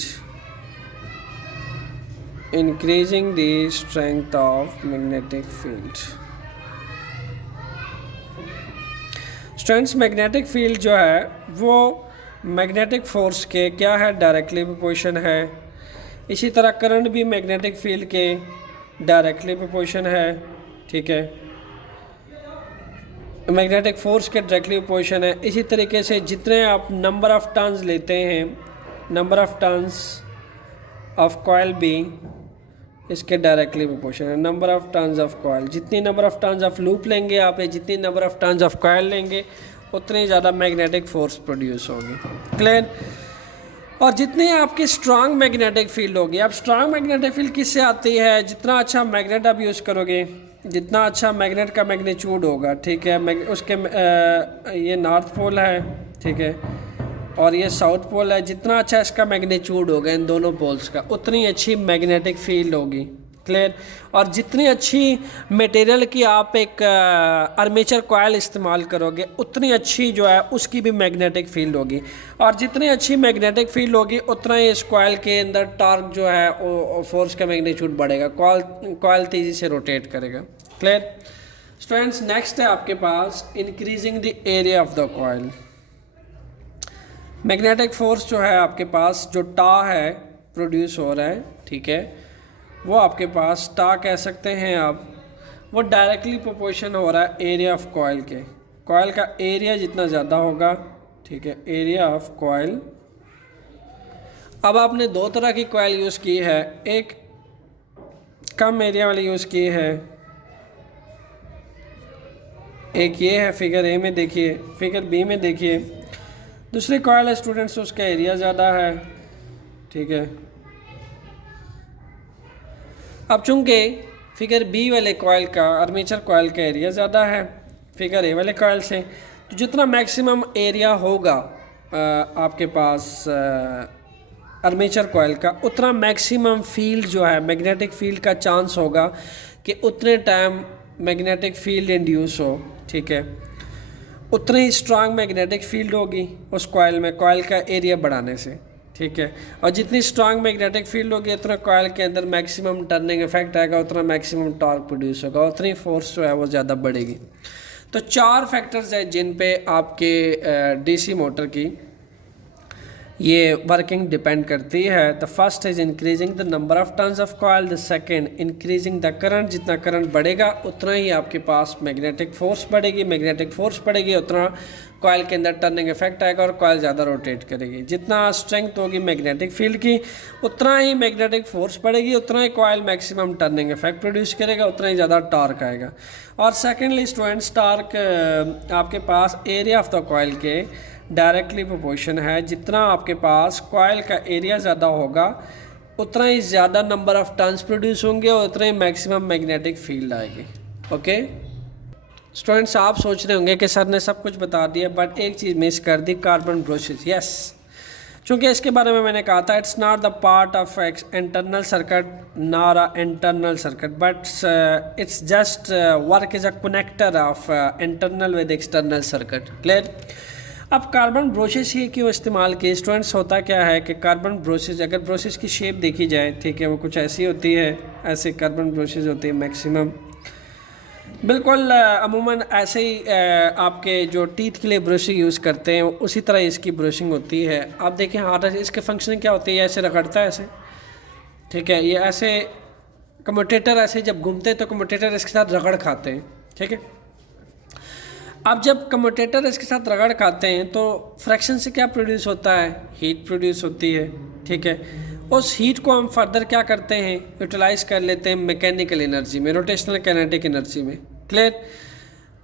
increasing the strength of magnetic field. Strength magnetic field जो है वो मैग्नेटिक फोर्स के क्या है, डायरेक्टली प्रोपोर्शन है। इसी तरह करंट भी मैग्नेटिक फील्ड के डायरेक्टली प्रोपोर्शन है, ठीक है, मैग्नेटिक फोर्स के डायरेक्टली प्रोपोर्शन है। इसी तरीके से जितने आप नंबर ऑफ टर्न्स लेते हैं, number of turns of coil भी इसके डायरेक्टली प्रोपोर्शन है। Number of turns of coil, जितनी number of turns of loop लेंगे आप, जितनी number of turns of coil लेंगे उतनी ज़्यादा मैग्नेटिक फोर्स प्रोड्यूस होगी, क्लियर। और जितनी आपकी स्ट्रांग मैग्नेटिक फील्ड होगी, अब स्ट्रांग मैग्नेटिक फील्ड किससे आती है, जितना अच्छा मैग्नेट आप यूज़ करोगे, जितना अच्छा मैग्नेट का मैग्नीट्यूड होगा, ठीक है, उसके ये नॉर्थ पोल है, ठीक है, और ये साउथ पोल है, जितना अच्छा इसका मैग्नीट्यूड होगा इन दोनों पोल्स का उतनी अच्छी मैग्नेटिक फील्ड होगी, क्लियर। और जितनी अच्छी मटेरियल की आप एक आर्मेचर कॉइल इस्तेमाल करोगे उतनी अच्छी जो है उसकी भी मैग्नेटिक फील्ड होगी। और जितनी अच्छी मैग्नेटिक फील्ड होगी उतना ही इस कॉइल के अंदर टॉर्क जो है वो फोर्स का मैग्नीट्यूड बढ़ेगा, कॉइल तेज़ी से रोटेट करेगा, क्लियर। स्टूडेंट्स नेक्स्ट है आपके पास increasing the area of the coil, magnetic force जो है आपके पास, जो टा है प्रोड्यूस हो रहा है, ठीक है, वो आपके पास टा कह सकते हैं आप, वो डायरेक्टली प्रोपोर्शन हो रहा है एरिया ऑफ कॉइल के। कॉइल का एरिया जितना ज़्यादा होगा, ठीक है, एरिया ऑफ कॉइल। अब आपने दो तरह की कॉइल यूज़ की है, एक कम एरिया वाली यूज़ की है, एक ये है फिगर ए में देखिए, फिगर बी में देखिए। दूसरी कॉइल है स्टूडेंट्स, उसका एरिया ज़्यादा है, ठीक है। अब चूंकि फिगर बी वाले कॉइल का, आर्मेचर कॉइल का एरिया ज़्यादा है फिगर ए वाले कॉइल से, तो जितना मैक्सिमम एरिया होगा आपके पास आर्मेचर कॉइल का, उतना मैक्सिमम फील्ड जो है, मैग्नेटिक फील्ड का चांस होगा कि उतने टाइम मैग्नेटिक फील्ड इंड्यूस हो, ठीक है। उतनी ही स्ट्रांग मैग्नेटिक फील्ड होगी उस कॉइल में, कॉइल का एरिया बढ़ाने से, ठीक है। और जितनी स्ट्रांग मैग्नेटिक फील्ड होगी उतना कॉइल के अंदर मैक्सिमम टर्निंग इफेक्ट आएगा, उतना मैक्सिमम टॉर्क प्रोड्यूस होगा, उतनी फोर्स जो है वो ज़्यादा बढ़ेगी। तो 4 फैक्टर्स हैं जिन पे आपके डीसी मोटर की ये वर्किंग डिपेंड करती है। The first is increasing the number of turns of coil, the second increasing the current, जितना करंट बढ़ेगा उतना ही आपके पास मैग्नेटिक फोर्स बढ़ेगी, मैग्नेटिक फोर्स बढ़ेगी उतना कॉइल के अंदर टर्निंग इफेक्ट आएगा और कॉइल ज़्यादा रोटेट करेगी। जितना स्ट्रेंथ होगी मैग्नेटिक फील्ड की उतना ही मैग्नेटिक फोर्स बढ़ेगी, उतना ही coil maximum turning effect produce करेगा, उतना ही ज़्यादा टॉर्क आएगा। और सेकेंडली स्टूडेंट्स, टॉर्क आपके पास एरिया ऑफ द कॉइल के डायरेक्टली प्रोपोर्शन है। जितना आपके पास कॉइल का एरिया ज़्यादा होगा उतना ही ज़्यादा नंबर ऑफ टर्न्स प्रोड्यूस होंगे और उतना ही मैक्सिमम मैग्नेटिक फील्ड आएगी। ओके स्टूडेंट्स, आप सोच रहे होंगे कि सर ने सब कुछ बता दिया बट एक चीज़ मिस कर दी, कार्बन ब्रशेस। यस, चूँकि इसके बारे में मैंने कहा था it's not the part of internal circuit nor a internal circuit, but it's just work is a connector of internal with external circuit. Clear? अब कार्बन ब्रोशेस ही क्यों इस्तेमाल किए स्टूडेंट्स? होता क्या है कि कार्बन ब्रोशेस, अगर ब्रोशेस की शेप देखी जाए, ठीक है, वो कुछ ऐसी होती है, ऐसे कार्बन ब्रोशेस होती है मैक्सिमम, बिल्कुल अमूमन ऐसे ही आपके जो टीथ के लिए ब्रशिंग यूज़ करते हैं उसी तरह इसकी ब्रशिंग होती है। आप देखें हाथ, इसके फंक्शनिंग क्या होती है, ऐसे रगड़ता है ऐसे, ठीक है, ये ऐसे कम्यूटेटर ऐसे जब घूमते हैं तो कम्यूटेटर इसके साथ रगड़ खाते हैं, ठीक है। अब जब कम्यूटेटर इसके साथ रगड़ खाते हैं तो फ्रैक्शन से क्या प्रोड्यूस होता है, हीट प्रोड्यूस होती है, ठीक है। उस हीट को हम फर्दर क्या करते हैं, यूटिलाइज कर लेते हैं मैकेनिकल एनर्जी में, रोटेशनल काइनेटिक एनर्जी में। क्लियर?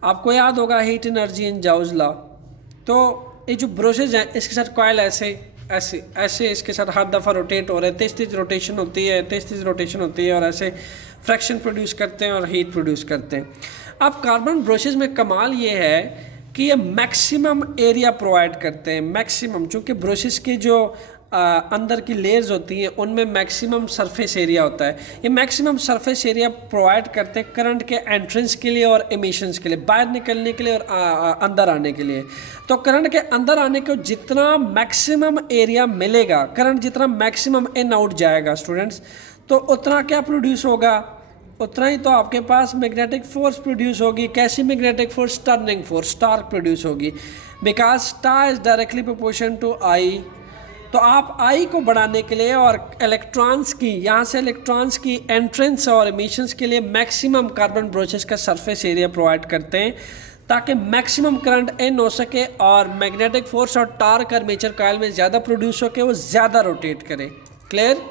आपको याद होगा हीट एनर्जी इन जाउस लॉ। तो ये जो ब्रोशेज हैं इसके साथ कॉइल ऐसे ऐसे ऐसे इसके साथ हर दफ़ा रोटेट हो रहे हैं, तेज रोटेशन होती है, तेज रोटेशन होती है और ऐसे फ्रैक्शन प्रोड्यूस करते हैं और हीट प्रोड्यूस करते हैं। अब कार्बन ब्रशेस में कमाल ये है कि ये मैक्सिमम एरिया प्रोवाइड करते हैं, मैक्सिमम, चूँकि ब्रशेस के जो अंदर की लेयर्स होती हैं उनमें मैक्सिमम सरफेस एरिया होता है। ये मैक्सिमम सरफेस एरिया प्रोवाइड करते हैं करंट के एंट्रेंस के लिए और एमिशंस के लिए, बाहर निकलने के लिए और अंदर आने के लिए। तो करंट के अंदर आने को जितना मैक्सिमम एरिया मिलेगा, करंट जितना मैक्सिमम इन आउट जाएगा स्टूडेंट्स, तो उतना क्या प्रोड्यूस होगा, उतना ही तो आपके पास मैग्नेटिक फोर्स प्रोड्यूस होगी। कैसी magnetic force? Turning force, torque produce होगी, बिकॉज टा इज डायरेक्टली प्रोपोर्शन टू आई। तो आप आई को बढ़ाने के लिए और इलेक्ट्रॉन्स की, यहाँ से इलेक्ट्रॉन्स की एंट्रेंस और एमिशंस के लिए मैक्सिमम कार्बन ब्रोशेस का सरफेस एरिया प्रोवाइड करते हैं ताकि मैक्सिमम करंट इन हो सके और मैग्नेटिक फोर्स और टॉर्क आर्मेचर कॉइल में ज़्यादा प्रोड्यूस होकर वो ज़्यादा रोटेट करे। क्लियर?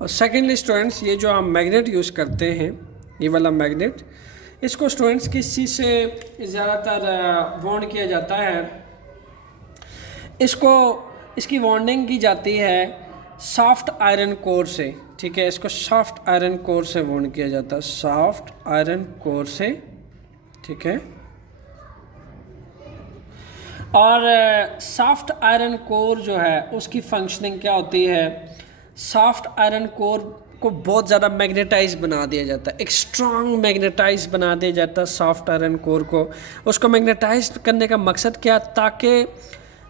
और सेकेंडली स्टूडेंट्स, ये जो हम मैग्नेट यूज़ करते हैं, ये वाला मैग्नेट, इसको स्टूडेंट्स किस चीज़ से ज़्यादातर बॉन्ड किया जाता है? इसकी बॉन्डिंग की जाती है सॉफ्ट आयरन कोर से, ठीक है। इसको सॉफ्ट आयरन कोर से बॉन्ड किया जाता है, सॉफ्ट आयरन कोर से, ठीक है। और सॉफ्ट आयरन कोर जो है उसकी फंक्शनिंग क्या होती है? सॉफ्ट आयरन कोर को बहुत ज़्यादा मैग्नेटाइज बना दिया जाता है, एक स्ट्रॉन्ग मैग्नेटाइज बना दिया जाता है सॉफ्ट आयरन कोर को। उसको मैग्नेटाइज करने का मकसद क्या? ताकि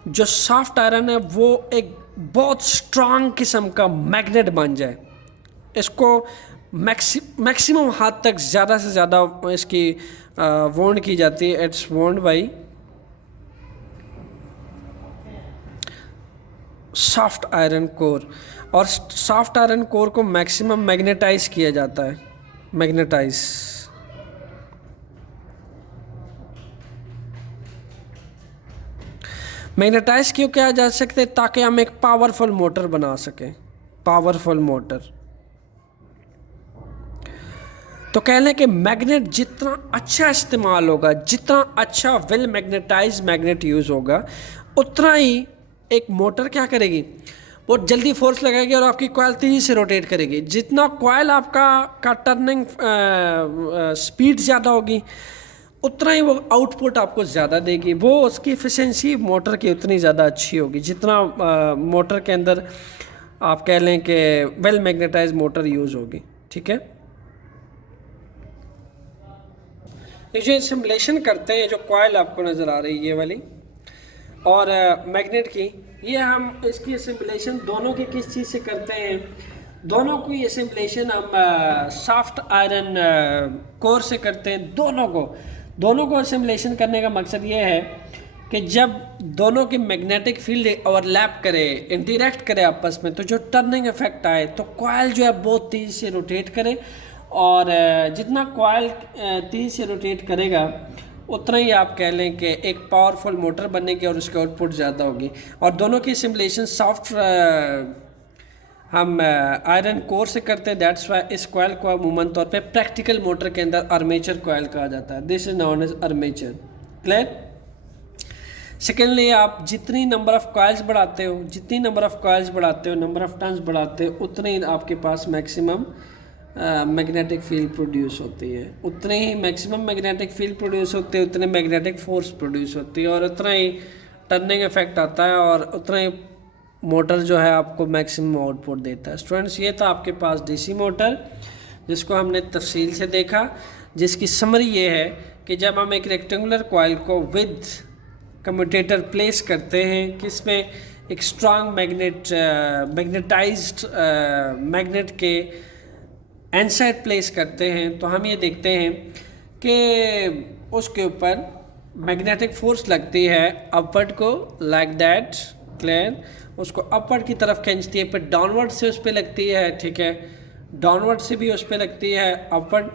जो सॉफ्ट आयरन है वो एक बहुत स्ट्रॉन्ग किस्म का मैग्नेट बन जाए। इसको मैक्सिमम हद तक ज़्यादा से ज़्यादा इसकी वॉन्ड की जाती है। It's wound by soft iron core, और सॉफ्ट आयरन कोर को मैक्सिमम मैग्नेटाइज किया जाता है, मैग्नेटाइज। मैग्नेटाइज क्यों किया जा सकते हैं? ताकि हम एक पावरफुल मोटर बना सकें, पावरफुल मोटर। तो कह लें कि मैग्नेट जितना अच्छा इस्तेमाल होगा, जितना अच्छा वेल मैग्नेटाइज मैग्नेट यूज़ होगा, उतना ही एक मोटर क्या करेगी, वो जल्दी फोर्स लगाएगी और आपकी कॉइल तेज़ी से रोटेट करेगी। जितना कॉइल का टर्निंग स्पीड ज़्यादा होगी, उतना ही वो आउटपुट आपको ज़्यादा देगी, वो उसकी एफिशिएंसी मोटर की उतनी ज़्यादा अच्छी होगी। जितना मोटर के अंदर आप कह लें कि वेल मैग्नेटाइज मोटर यूज़ होगी, ठीक है। ये जो सिमुलेशन करते हैं, जो कॉइल आपको नज़र आ रही है ये वाली और मैग्नेट की, ये हम इसकी सिमुलेशन दोनों की किस चीज़ से करते हैं? दोनों को ये सिमुलेशन हम सॉफ्ट आयरन कोर से करते हैं। दोनों को सिमुलेशन करने का मकसद ये है कि जब दोनों की मैग्नेटिक फील्ड ओवरलैप करे, इंटरेक्ट करे आपस में, तो जो टर्निंग इफेक्ट आए, तो कॉइल जो है बहुत तेज़ी से रोटेट करे, और जितना कॉइल तेज़ी से रोटेट करेगा उतना ही आप कह लें कि एक पावरफुल मोटर बनेगी और उसकी आउटपुट ज़्यादा होगी। और दोनों की सिमुलेशन सॉफ्ट हम आयरन कोर से करते हैं। दैट्स वाई इस कॉइल को अमूमन तौर पे प्रैक्टिकल मोटर के अंदर आर्मेचर कॉइल कहा जाता है। This is known as armature. Clear? Secondly, आप जितनी नंबर ऑफ कॉइल्स बढ़ाते हो, नंबर ऑफ टर्न्स बढ़ाते हो, उतने ही आपके पास मैक्सिमम मैग्नेटिक फील्ड प्रोड्यूस होती है, उतने ही मैक्सिमम मैग्नेटिक फील्ड प्रोड्यूस होते हैं, उतने मैग्नेटिक फोर्स प्रोड्यूस होती है, और उतना ही टर्निंग इफेक्ट आता है, और उतना ही मोटर जो है आपको मैक्सिमम आउटपुट देता है। स्टूडेंट्स, ये था आपके पास डीसी मोटर, जिसको हमने तफसील से देखा, जिसकी समरी ये है कि जब हम एक रेक्टेंगुलर कॉइल को विद कम्यूटेटर प्लेस करते हैं, किसमें एक स्ट्रांग मैग्नेटाइज्ड मैग्नेट के एनसाइड प्लेस करते हैं, तो हम ये देखते हैं कि उसके ऊपर मैग्नेटिक फोर्स लगती है अपवर्ड को, लाइक दैट। क्लियर? उसको अपवर्ड की तरफ खींचती है, फिर डाउनवर्ड से उस पर लगती है, ठीक है, डाउनवर्ड से भी उस पर लगती है, अपवर्ड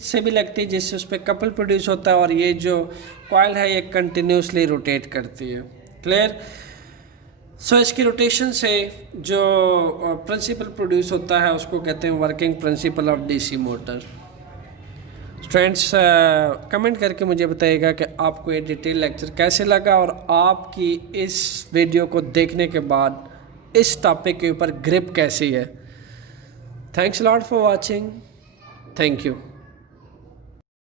से भी लगती है, जिससे उस पर कपल प्रोड्यूस होता है, और ये जो कॉइल है ये कंटिन्यूसली रोटेट करती है। क्लियर? सो इसकी रोटेशन से जो प्रिंसिपल प्रोड्यूस होता है उसको कहते हैं working principle of DC motor. Students, comment करके मुझे बताइएगा कि आपको ये डिटेल लेक्चर कैसे लगा, और आपकी इस वीडियो को देखने के बाद इस टॉपिक के ऊपर ग्रिप कैसी है। Thanks lot for watching. Thank you.